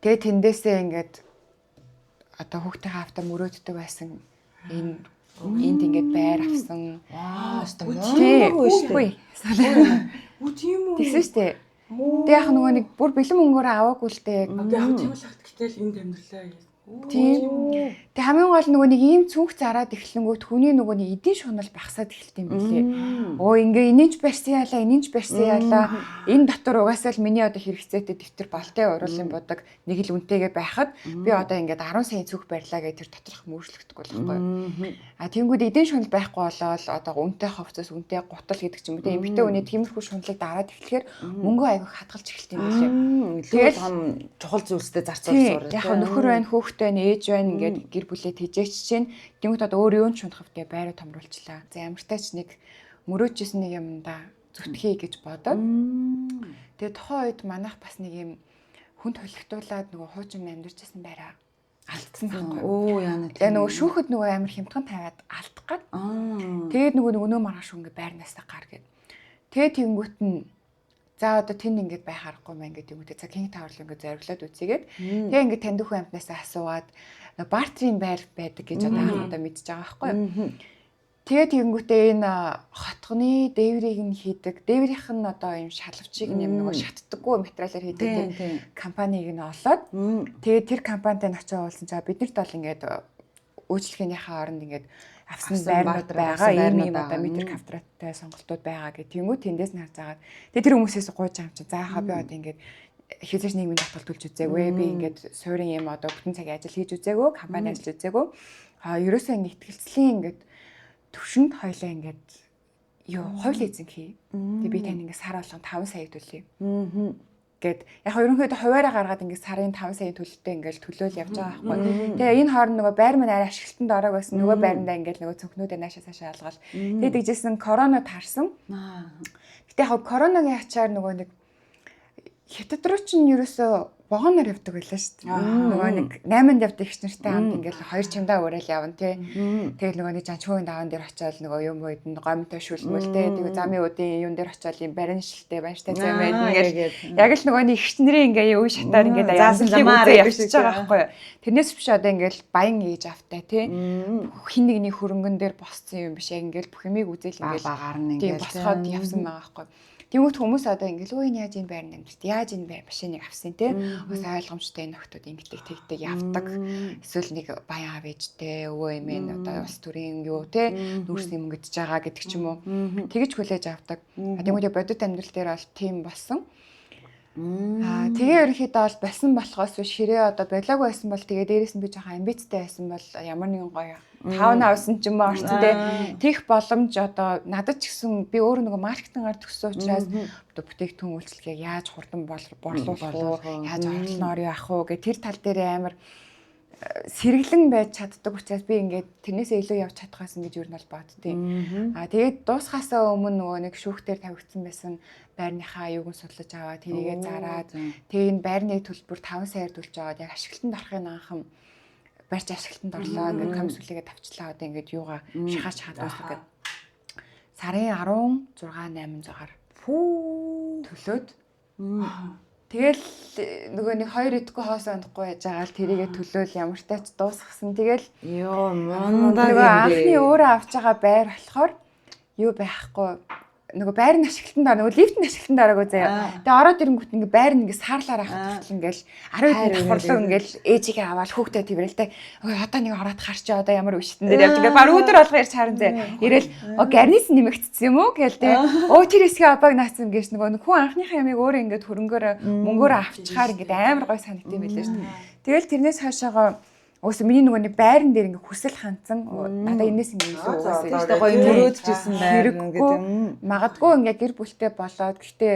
Тэгээд тэндээсээ ингээд одоо хүүхдийнхээ автаа мөрөөддөг байсан. Энд ингээд байр авсан. Муу шүү дээ. Үгүй тийм үү. Тэгсэн шүү дээ. Тэг яг нөгөө нэг бүр бэлэн мөнгөөр аваагүй л дээ. Яг тийм л хат гэтэл энд амьдралаа. Тийм. Тэг хамгийн гол нөгөө нэг ийм цүнх зараад эхлэнгүүт хүний нөгөө нэг эдийн шунал багасаад эхэлт юм билээ. Оо ингээ инeenч барьсан яалаа, инeenч барьсан яалаа. Энэ дотор угаасаа л миний одоо хэрэгцээтэй дэвтэр болтой уруулын бодог нэг л үнэтэйгээ байхад би одоо ингээд 10 сая цүнх барьлаа гэж тэр доторх мөржлөгдөхгүй байхгүй. А тэнгүүд эдийн шунал байхгүй болоод одоо үнэтэй ховцос, үнэтэй гутал гэдэг ч юм уу. Тэг эмэгтэй хүний тиймэрхүү шуналыг дараад эхлэхээр мөнгө аяг хатгалж эхэлт юм билээ. Тэгээд чухал зүйлстэй зарцуулсан. Яг нөхөр байна, хүүхэд байна, ээж байна ингээд гэр бүлээ тэжээч чинь тэнгууд одоо өөр юун ч унахав тэгээ байраа томруулчлаа. За ямартай ч нэг мөрөөжсэн нэг юмдаа зүтгэе гэж бодоод тэгээ тухайн үед манайх бас нэг юм хүн толигтуулаад нөгөө хуучин амьдарчсэн байраа алдсан байхгүй. Оо яана. Тэгээ нөгөө шүүхэд нөгөө амар хямдхан тавиад алдах гад. Тэгээд нөгөө маргааш ингээ байрнаасаа гар гэд. Тэгээд тэнгуут нь за одоо тэнд ингээд байх аргагүй мэн гэдэг юм үү. За King Tower-л ингээд зориглоод үзьгээд тэгээ ингээд танд хүн амтнасаа асуугаад бартрийн байр байдаг гэж одоо анхудаа мэдчихэж байгаа байхгүй юу. Тэгээ тэгэнгүүтээ энэ хотгоны дээврийг нь хийдэг. Дээврийнх нь одоо юм шалавчийг юм нөгөө шатдаггүй материалаар хийдэг компаниг нь олоод тэгээ тэр компанитай нь очиж уулсан. За бид нарт бол ингээд үйлчлэгээнийхээ оронд ингээд авсан байрнууд байгаа. Ийм одоо метр квадраттай сонголтууд байгаа гэх тэнгүү тэндээс нь харж агаад тэгээ тэр хүмүүсээс гуйж байгаа юм чинь заахаа би одоо ингээд хязгаарч нийгмийн татгалт төлж үзээгүй. Би ингээд суурин юм одоо бүтэн цагийн ажил хийж үзээгүй, компани ажил үзээгүй. Ерөөсөө ингээд ихтгэлцлийн ингээд төвшөнд хойлоо ингээд юу хууль эзэн хий. Тэгээ би тань ингээд сар болгон 5 сая төлье. Гэт яг ерөнхийдөө хуваараа гаргаад ингээд сарын 5 сая төлөлтөө ингээд төлөөл явж байгаа байхгүй. Тэгээ энэ хооронд нөгөө байр маань арай ашиглалтанд ороог байсан. Нөгөө байрандаа ингээд нөгөө цөнхнүүдээ наашаа цаашаа алгаал. Тэгээ дэгжсэн корона таарсан. Гэтэ яг коронагийн ачаар нөгөө нэг хятад руу ч нь ерөөсөө вагоноор явдаг байлаа шүү дээ. Нөгөө нэг 8-нд явдаг их нартай хамт ингээл 2 чамдаа уурал явна тий. Тэгэл нөгөө нэг жанчгийн даван дээр очиод нөгөө юм бойд нь гомтой шүлмэл тий. Тэгээ замын үдийн юм дээр очиод юм барин шилтэй банштай зам байд ингээл яг л нөгөө нэг ихчнэрийн ингээ юу шатаар ингээд заасан замаар явчихж байгаа байхгүй юу. Тэрнээс биш одоо ингээл баян ээж автай тий. Хин нэгний хөрөнгөн дээр босцсон юм биш яг ингээл бүх юмыг үзэл ингээл гарна ингээл босгоод явсан байгаа байхгүй юу. Тэнгүүт хүмүүс одоо ингээл өө яаж энэ байр нэмэрт яаж энэ бай машиныг авсан те бас ойлгомжтой нөхдүүд ингэдэг тэгдэг явдаг эсвэл нэг баян аав ээжтэй өвөө эмээ одоо улс төрийн юу те нүүрсний мөнгөдөж байгаа гэдэг ч юм уу тэгэж хүлээж авдаг. Тэнгүүт бодит амьдрал дээр бол тийм болсон. Тэгээ ерөнхийдөө бол болсон болохоос биш хэрэг одоо болоогүй байсан бол тэгээ дээрээс нь би жоохон амбицтай байсан бол ямар нэгэн гоё таавн авсан ч юм уу орцтой тийх боломж одоо надад ч гэсэн би өөрөө нөгөө маркетингаар төгссөн учраас одоо бүтээгдэхүүн үйлчлэгийг яаж хурдан борлуулах уу яаж орлоноор явах уу гэх тэр тал дээр амар сэргэлэн байж чаддаг учраас би ингээд тэрнээсээ илүү явж чадхаас ингэж юу нь бол боддتي. Тэгээд дуусхаасаа өмнө нөгөө нэг шүүхтэр тавигдсан байсан байрныхаа юуг нь судлаж аваад тэрийгээ зараад тэгээд энэ байрны төлбөр 5 саяар төлж аваад яг ашиглалтанд орохын анхан барьж ашиглалтанд орлоо ингээд комиссүүлгээ тавьчлаа одоо ингээд юугаа шахаж хадгалах гэдэг сарын 16-8-аар төлөөд тэгэл нөгөө нэг 2 идэхгүй хоос ондохгүй байж байгаа л тэрийгэ төлөөл ямар ч тач дуусгасан. Тэгэл ёо мандаа нөгөө анхны өөрөө авч байгаа байр болохоор юу байхгүй нөгөө байрны ашиглалтанд орно нөгөө лифтний ашиглалтанд ороогүй заяа. Тэгээ ороод ирэнгүүт ингээ байр нь ингээ саарлаар ахтал ингээл 10 давхарлуу ингээл ээжигээ аваад хүүхдээ тэрэлтэй одоо нэг ороод харчи одоо ямар өвчтөн дээр явж ингээ баг өдөр болго ирж харин заяа. Ирээл гарнис нэмэгдсэн юм уу гээл тэ. Тэр хэсгээ абаг наацсан гэж нөгөө хүн анхныхаа ямиг өөрөө ингээ хөрөнгөөр мөнгөөр авчихаар ингээ амар гой санагдсан байлээ шүү дээ. Тэгэл тэрнээс хойшоогоо өөс миний нөгөө нэг байран дээр ингээ хүсэл хандсан надаа энэс ингээ илүү уусаа гоё мөрөөдчихсэн байр гэдэг магадгүй ингээ гэр бүлтэй болоод гэхдээ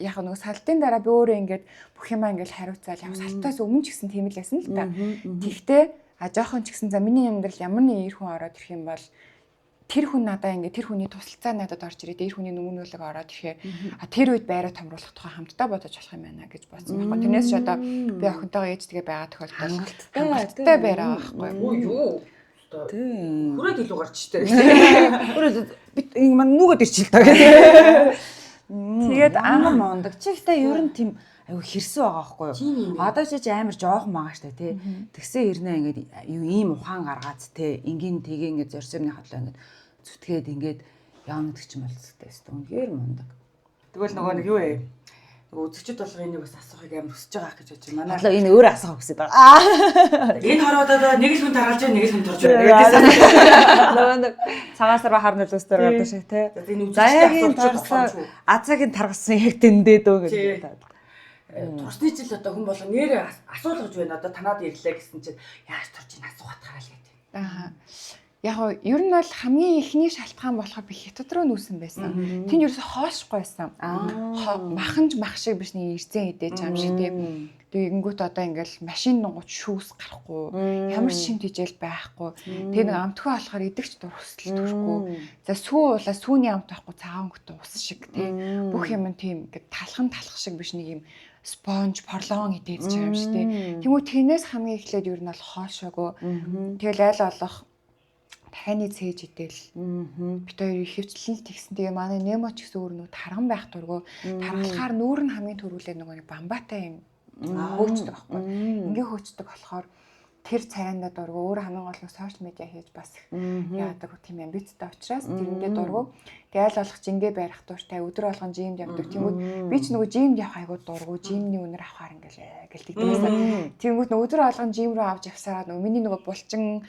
яг нөгөө салтын дараа би өөрөө ингээд бүх юмаа ингээ хариуцаал яг салтаас өмнө ч гэсэн тийм л байсан л да. Тэгтээ жоохон ч гэсэн за миний амьдрал ямар нэг эр хүн ороод ирэх юм бол тэр хүн надаа ингээд тэр хүний тусалцаа надад орж ирээд тэр хүний нүмүнүүлэг ороод ирэхээр тэр үед байраа томруулах тухай хамтдаа бодож болох юм байна гэж бодсон байхгүй. Тэрнээс ч одоо би охинтойгоо ээжтэйгээ байгаа тохиолдолд хангалттай байраа байхгүй. Юу. Хүрээд илүү гарч штэ. Өөрөө би маань нүгэд ирчихэл таа гэх. Тэгээд амар мундаг. Чи ихтэй ер нь тийм айгу хэрсэн байгаа байхгүй юу? Одоо чи амар жоохон байгаа штэ тий. Тэгсэн ирнэ ингээд юу ийм ухаан гаргаад тий. Ингийн тгээ ингээд зорьсомны хадлаа ингээд зүтгээд ингээд яанад ч юм болцтой шүү дээ. Үнээр мундаг. Тэгвэл нөгөө нэг юу вэ? Нөгөө үзэгчд болгоо энийг бас асуухыг амар хүсэж байгаа гэж бодож байна. Манай энэ өөрөө асах хүсэж байгаа. Энэ хоруудаа нэг л хүн таргалж байна, нэг л хүн турж байна. Нөгөө нэг цагаасаар хар нөлөөсдөр гадаг шиг тий. Заяагийн таргалсан азагийн таргалсан яг тэндээ дөө гэж бодоод. Турсны жил одоо хүн болго нэрээ асуулгаж байна. Одоо танаад ирлээ гэсэн чинь яаж турж ийн асуух утгаараа л гэдэг. Аа. Яг нь ер нь бол хамгийн ихний шалтгаан болохоор би хятад руу нүүсэн байсан. Тэнд ерөөсө хоошгүй байсан. Маханж мах шиг биш нэг ирцэн идэж юм шиг тийм. Тэгэнгүүт одоо ингээл машин дунгууд шүүс гарахгүй. Ямар шим тижэл байхгүй. Тэгээ нэг амтхөө болохоор идэгч дурсал төрөхгүй. За сүү уулаа сүүний амт байхгүй цагаан хөтө ус шиг тийм. Бүх юм тийм ингээд талхан талах шиг биш нэг юм спонж, порлон идэж байгаа юм шиг тийм. Тэнгүү тэрнээс хамгийн эхлээд ер нь бол хоошоогүй. Тэгэл айл олох тайны цээж идэл бид хоёр хөвчлэн тэгсэн. Тэгээ манай Немо ч гэсэн өөр нэг тарган байх дургу таргалахаар нүүр нь хамгийн түрүүлээ нөгөө нэг бамбатай юм хөөцдөг байхгүй. Ингээ хөөцдөг болохоор тэр цайнаа дургу өөр хамгийн гол нь сошиал медиа хийж бас их яадаг тийм амбицтай учраас тэрэндээ дургу тэгээ аль болох жингээ барих тууштай өдөр болгон жимд явдаг. Тэнгүүд би ч нөгөө жимд явах айгуу дургу жимний үнэр авахаар ингээл гэлтэгдээсэн. Тэнгүүд нөгөө өдөр болгон жим рүү авч явсараа нөгөө миний нөгөө булчин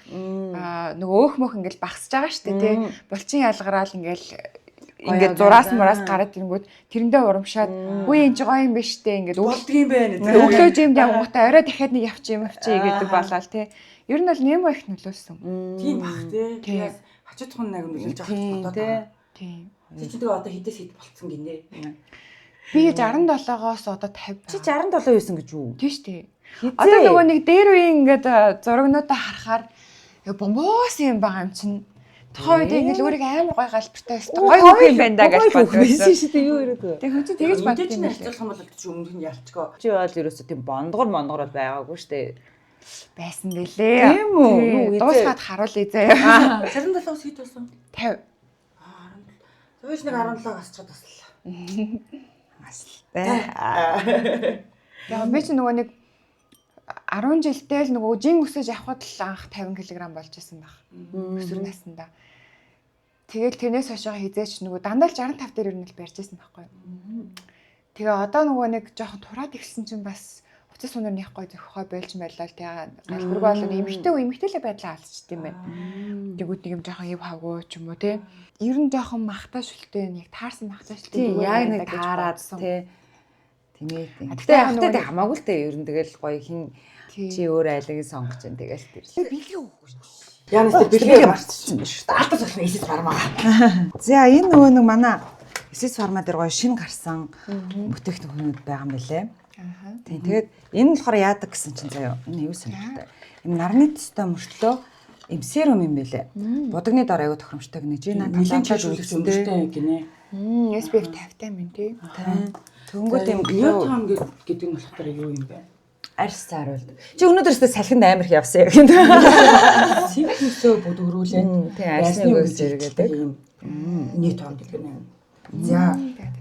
нөгөө өөх мөх ингээл багсаж байгаа штэ тий. Булчин ялгараал ингээл ингээд зураас мураас гараад ирэнгүүт тэрэндээ урамшаад үгүй энэ ч гоё юм биш те ингээд болдгийм байх. өглөө жимд явгуудаа орой дахиад нэг явчих гэдэг болоо те. Ер нь бол Немо их нөлөөсөн. Тийм бах те. Тэгээс хажууд хүн нэг нөлөөлж байгаа бодоод байна. Тийм. Чи тэгээ одоо хідээс хід болцсон гинэ. Би 67-оос одоо 50. Чи 67 байсан гэж юу? Тийм шүү дээ. Одоо нөгөө нэг дээр үеийн ингээд зурагнуудаа харахаар бомбоос юм байгаа юм чинь. Тухайн үед ингээд өөрийг амар гой галбартай байсан. Гой хөх юм байна да гэж бодсон шүү дээ. Юу яриад. Тэг хүн чи тэгэж Мэдээж бодсон нь юм харьцуулах юм бол чи өмнөх нь ялчгаа. Чи бол ерөөсөө тийм бондгор бол байгаагүй шүү дээ. байсан бэлээ. Тийм үү? Дуусгаад харуулъя заяа. 77-оос хід болсон. 50. Зөөж нэг 17 асчаад таслаа. Яа би чи нөгөө нэг 10 жилдээ л нөгөө жин өсөж авахд л анх 50 кг болж исэн баг. Өсвөр наснда. Тэгэл тэрнээс хойшоо хизээч нөгөө дандаа л 65 дээр ер нь л барьж исэн байхгүй. Тэгээ одоо нөгөө нэг жоохон тураад ихсэн чинь бас уцас өнөрнийх гой зөхөө байлж байлаа л тэгээ галбарг бол эмхтэй л байдлаа алдчих тийм байна. Тэгвэл нэг юм жоохон ив хавгүй ч юм уу те. Ер нь жоохон махтаа шүлтэй яг таарсан махтаа шүлтэй яг нэг таарад те. Тийм ээ. Гэтэ явахтай хамаагүй л те ер нь тэгэл гоё хин чи өөр айлыг сонгож जैन тэгэл тэр. бэлгийн үгүй. Янаас бэлгээ марцчихсан биш. Алтан цогны эсэс фарма. За энэ нөгөө нэг манай эсэс фарма дээр гоё шин гарсан бүтээгдэхүүнүүд байгаа юм билэ. Тийм тэгээд энэ болохоор яадаг гэсэн чинь заяа энэ юу сонирхолтой. Им нарны төстэй мөртлөө им серум юм билэ. Будагны дор аягүй тохиромжтой гэнэ. Чи надад талаалж үзсэн гинэ. SPF 50-тай юм тий. Төнгөд им биотон гэдэг нь болохоор юу юм бэ? арьс цааруулдаг. Чи өнөөдөрөөсөө салхинд амар их явсан яг энэ. Симплисөө бүдгөрүүлээд тийм арьсны үгс зэрэгэдэг. Нийт тоон гэдэг нь.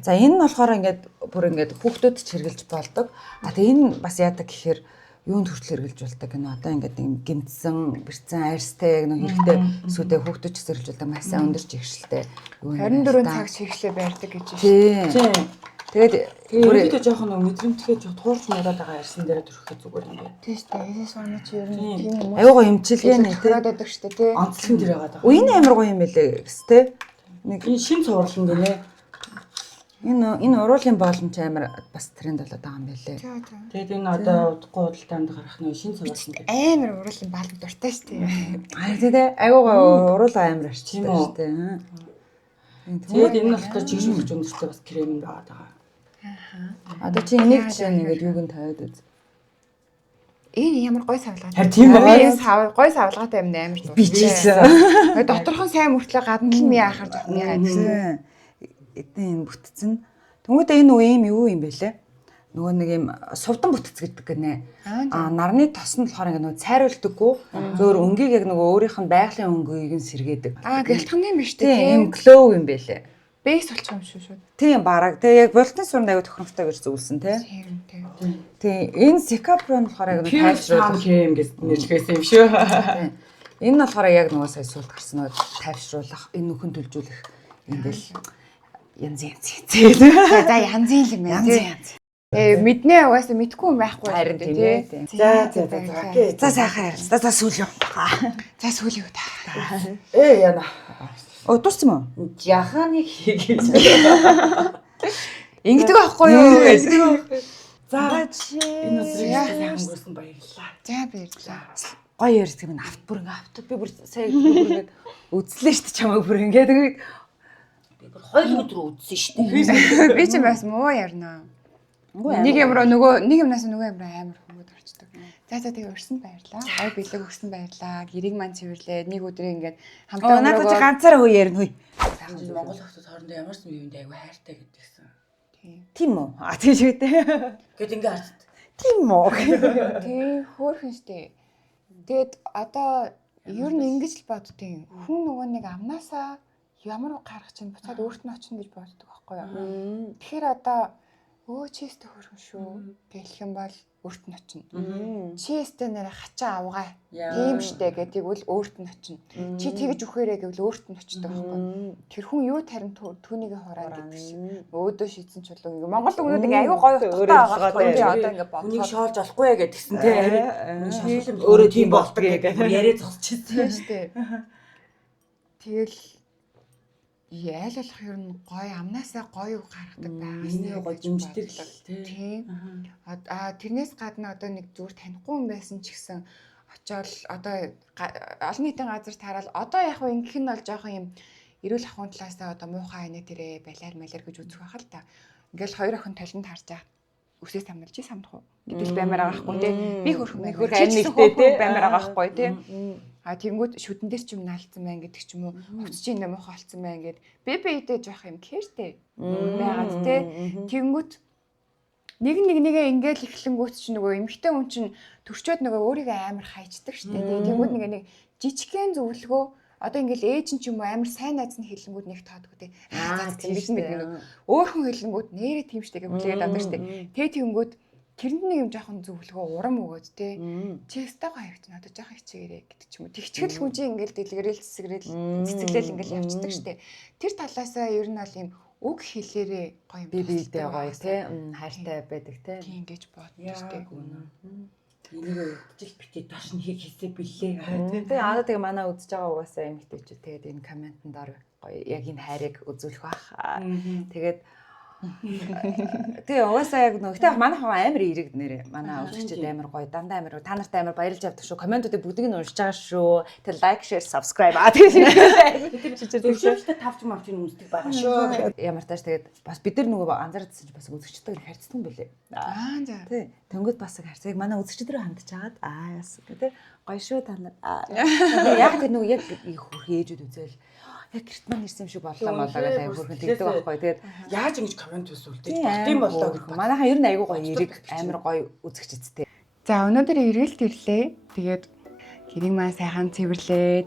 За энэ нь болохоор ингээд бүр ингээд хүүхдүүд ч хэрглэж болдог. А тэгээ энэ бас яадаг гэхээр юунд хүртэл хэрглэж болдог гэнэ. Одоо ингээд гимтсэн, бэрцэн арьстай яг нэг хэрэгтэй сүдээ хүүхдүүд ч хэрглэж болдог. Масаа өндөрч ихшэлтэй. 24 цаг чиглэлээ барьдаг гэж байна. Тийм. Тэгээд өөрөөдөө жоохон мэдрэмтгээ туурч надад байгаа арьсан дээр төрөхөд зүгээр юм байна. Тийм шүү дээ. Эсэс фарма чи ер нь тийм юм уу? аюу гоо имчилгээ нэ төрөөд байдаг шүү дээ тий. Онцлог дээр байгаа даа. Энэ амар гоё юм байлээ гэс тэ. Нэг энэ шин цувралн гинэ. Энэ уруулын боломж амар бас тренд болоод байгаа юм байлээ. Тэгээд энэ одоо удахгүй худалдаанд гарах нэг шин цувралн гэдэг. Амар уруулын балан дуртай шүү дээ. Тэгээ аюу гоо уруулаа амар арчдаг шүү дээ. Тэгээд энэ нь болохоор жигш өгч өндөртэй бас крем байгаа даа. Одоо чи энийг чинь ингээд юуг нь тавиад үз. Энэ ямар гой савлгаа. Харин тийм байна. Гой савлгаатай юм амар дуу. Би ч гэсэн. Доторхон сайн мөртлөө гадна л ми яахаар жоох ми хайдаг. Эдэн энэ бүтцэн. Тэнгүүдээ энэ үе юм юу юм бэ лээ? Нөгөө нэг юм сувдан бүтц гэдэг гинэ. Нарны тос нь болохоор ингээ нөгөө цайруулдаггүй. Зөөр өнгийг яг нөгөө өөрийнх нь байгалийн өнгөийг нь сэргээдэг. Гэлтхан юм биш үү? Тийм глоу юм бэ лээ. Бэйс болчих юм шүү. Тийм бараг. Тэгээ яг болтын сурнд аяга тохиромжтой гэж зөвлөсөн тий. Тийм энэ Сикапрон болохоор яг нэг тайвшруулах юм гэж нэрлэхээс юм шүү. Энэ нь болохоор яг нөгөө сая суулт гарсан нөгөө тайвшруулах, энэ нөхөн төлжүүлэх ингээл янз янз. За янзын юм байна. Янз. Мэднэ угаасаа мэдгүй юм байхгүй Харин тийм ээ. За сайхан ярил. За сүүл юу. За сүүл юу та. яна. Дууссан уу? Яханы хийгээл. Ингэдэг байхгүй юу гэж. За энэ өдрийг сайхан өнгөрсөн баярлалаа. За баярлалаа. Гоё ярьдаг юм авт бүр ингээ авт. Би бүр сая бүр ингээ үзлээ шүү дээ чамайг бүр ингээ тэгээд Би бүр 2 өдөр үзсэн шүү дээ. Би ч бас муу ярина. Нэг юмроо нөгөө нэг юмнаас нөгөө юмроо амар хөнгөд орчдөг. За тэгээ өрсөн баярлаа. Гой бэлэг өгсөн баярлаа. Гэрийг маань цэвэрлээ. Нэг өдрийн ингээд хамтаа надад чи ганцаараа хөө ярина хөөе. Монгол хүмүүс хоорондоо ямар ч юм айгүй хайртай гэдэгсэн. Тийм үү? Тийм шүү дээ. Гэт ингээ харж. Тийм үү? тий хөөрхөн штэ. Тэгэд одоо ер нь ингэж л боддیں۔ Хүн нөгөө нэг амнаасаа ямар гарах чинь буцаад өөрт нь очно гэж боддог байхгүй юу? Тэгэхээр одоо чийстэй хөрхөн шүү гэлэх юм бол өөрт нь очно. Чийстэй нэрэ хачаа авгаа. Тийм штэ гэдэг бол өөрт нь очно. Чи тэгж өгөхээрээ гэвэл өөрт нь очдог байхгүй. Тэр хүн юу тарин түүнийг хураа гэдэг шиг. Өөдөө шийдсэн ч болов. Монгол хүмүүс ингээ аюу гоё утгатай байгаа байхгүй. Одоо ингээ бодлоо. Хүнийг шоолж олохгүй яа гэдгсэн те. Өөрөө тийм болдог гэдэг яриа зогсчихсэн штэ. Тэгэл яал болох ер нь гоё амнаасаа гоё гаргадаг байгаас нэг гоё дэмждэг л тийм. Тэрнээс гадна одоо нэг зүгээр танихгүй юм байсан ч гэсэн очоод одоо олон нийтийн газар тараад одоо яг хөө ингэх нь бол жоохон юм эрүүл ахуйн талаасаа одоо муухай айна тэрэ балиар малиар гэж үзэх байх л та. Ингээл хоёр охин толинд харж байгаа. Үсээс самналж чи самдах уу? Гэтэл баймаар байгаа хгүй тий. Би хөрхөн амьдтэй баймаар байгаа хгүй тий. Тэнгүүд шүдэн дээр ч юм наалцсан байна гэдэг ч юм уу. Хувцс чинь нэмэх болцсон байна гэд. Би идэж явах юм кэртэй. Байгаад тий. Тэнгүүд нэгээ ингээл ихлэнгүүт чи нөгөө эмхтэй хүн чинь төрчөөд нөгөө өөрийгөө амар хайчдаг штэ. Тэнгүүд нэг жижигхэн зөвлөгөө одоо ингээл ээж нь ч юм уу амар сайн найз нь хэлэнгүүд нэг тоодгүй тий. Тийм биш нэг өөр хүн хэлэнгүүд нэрээ тийм штэ гэж хүлээгээд авдаг штэ. Тэнгүүд тэрэнд нэг юм жоохон зөвлөгөө урам өгөөд тий. Чи өстөгөө хавьч надад жоохон хичээгээрэй гэдэг ч юм уу. Тэгчгэл хүн чинь ингээл дэлгэрэл цэцэглэл ингээл явчихдаг штэ. Тэр талаасаа ер нь бол юм үг хэлээрээ гоё юм биедээ гоё тий. Хайртай байдаг тий. Тийм гэж боддог штэ. Энийг жил битээ доош нь хийхээсээ билээ. Тэгээ одоо тэгээ манай үзэж байгаа угаасаа эмэгтэйчүүд тэгээд энэ комментэн дор гоё яг энэ хайрыг үзүүлэх бах. Тэгээд тэгээ угаасаа яг нөгөө гэтээ манайхан амар ирэг нэрээ. Манай үзэгчид амар гоё дандаа амар та нартай амар баярлж авдаг шүү. Комментуудыг бүгдийг нь уншиж байгаа шүү. Тэгээ лайк, шеэр, subscribe тэгээд зөвшөөрөлтөд тавч мавч үздэг байгаа шүү. Ямар тааш тэгээд бас бид нар нөгөө анзаардсан ч бас үзэгчтэй харьцдаг юм билээ. За. Тий. Тэнгүүд бас харьцаг манай үзэгчдэрөө хандж агаад яас гэдэг гоё шүү та нар. Яг тэр нөгөө яг хөрх ээжүүд үзэл яг гэрт маань ирсэн юм шиг боллоо гэж аяг хөрхөн тэгдэг байхгүй. Тэгээд яаж ингэж коммент үзүүлдэг болт юм болоо гэх. Манайхан ер нь аягүй гоё эрэг амар гоё үзэгчтэй. За өнөөдөр эргэлт ирлээ. Тэгээд гэрийг маань сайхан цэвэрлээд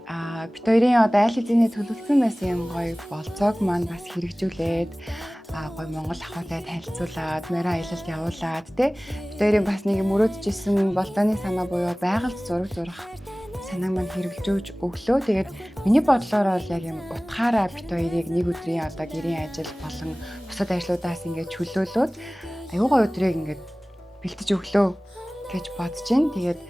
бит хоёрын одоо аль хэзээний төлөвлөсөн байсан юм гоё болцоог маань бас хэрэгжүүлээд гоё Монгол ахуйтай танилцуулаад морин аялалд явуулаад тий бит хоёрын бас нэг мөрөөдчихсэн болтооны санаа буюу байгальд зураг зурах санааг маань хэрэгжүүлж өглөө. Тэгээд миний бодлоор бол яг юм утгаараа бит хоёрыг нэг өдрийн одоо гэрийн ажил болон бусад ажлуудаас ингээд чөлөөлөөд аюу гой өдрийг ингээд бэлтэж өглөө гэж бодож байна. Тэгээд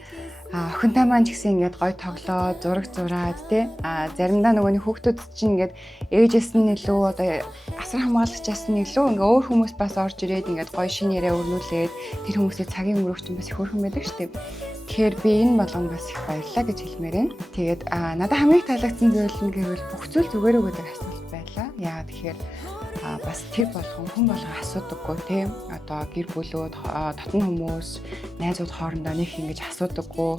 охинтой маань ч гэсэн ингээд гой тоглоод зураг зураад тий заримдаа нөгөө нэг хүүхдүүд чинь ингээд ээжээс нь илүү одоо асар хамгаалагчаас нь илүү ингээд өөр хүмүүс бас орж ирээд ингээд гой шин яриа өрнүүлээд тэр хүмүүсээ цагийн өнгөрөх чинь бас их хөрхөн байдаг шүү дээ. Тэгэхээр би энэ болгон бас их баярлалаа гэж хэлмээр байна. Тэгээд надад хамгийн таалагдсан зүйл нь гэвэл бүх зүйл зүгээр өгөөд асуулт байлаа. Яагаад тэгэхээр бас тэр болгон хүн болгон асуудаггүй тийм одоо гэр бүлүүд дотн хүмүүс найзууд хоорондоо нэг ингэж асуудаггүй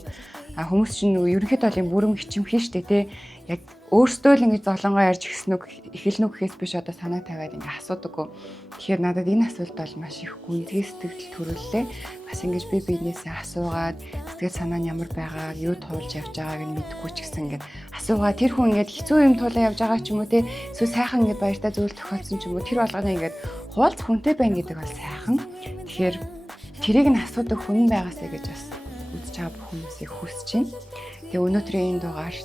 хүмүүс чинь ерөнхийдөө бол юм бүрэн хичмхий штэ тий яг өөрсдөө л ингэж золонгоо ярьж гисэн үг эхэлнэ гэхээс биш одоо санаа тавиад ингэ асуудаггүй. Тэгэхээр надад энэ асуулт бол маш их гүнзгий сэтгэл төрүүллээ. Бас ингэж би биенээсээ асуугаад сэтгэл санаа нь ямар байгааг юу туулж явж байгааг нь мэдэхгүй ч гэсэн ингэ асуугаад тэр хүн ингэ хэцүү юм туулаа явж байгаа ч юм уу те эсвэл сайхан ингэ баяртай зүйл тохиолдсон ч юм уу тэр болгоно ингэ хуулц хүнтэй байна гэдэг бол сайхан. Тэгэхээр тэрийг нь асуудаг хүн байгаасаа гэж бас үзэж байгаа бүх хүмүүсийг хүсэж байна. Тэгээ өнөөдрийн энэ дугаар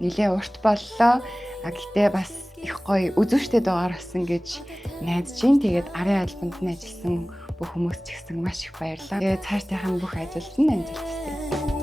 нэлээ урт боллоо. Гэхдээ бас их гоё үзүүштэй дугаар болсон гэж найдаж байна. Тэгээд арын албанд нь ажилласан бүх хүмүүс ч гэсэн маш их баярлалаа. Тэгээ цаашдынхаа бүх ажилд нь амжилт хүсье.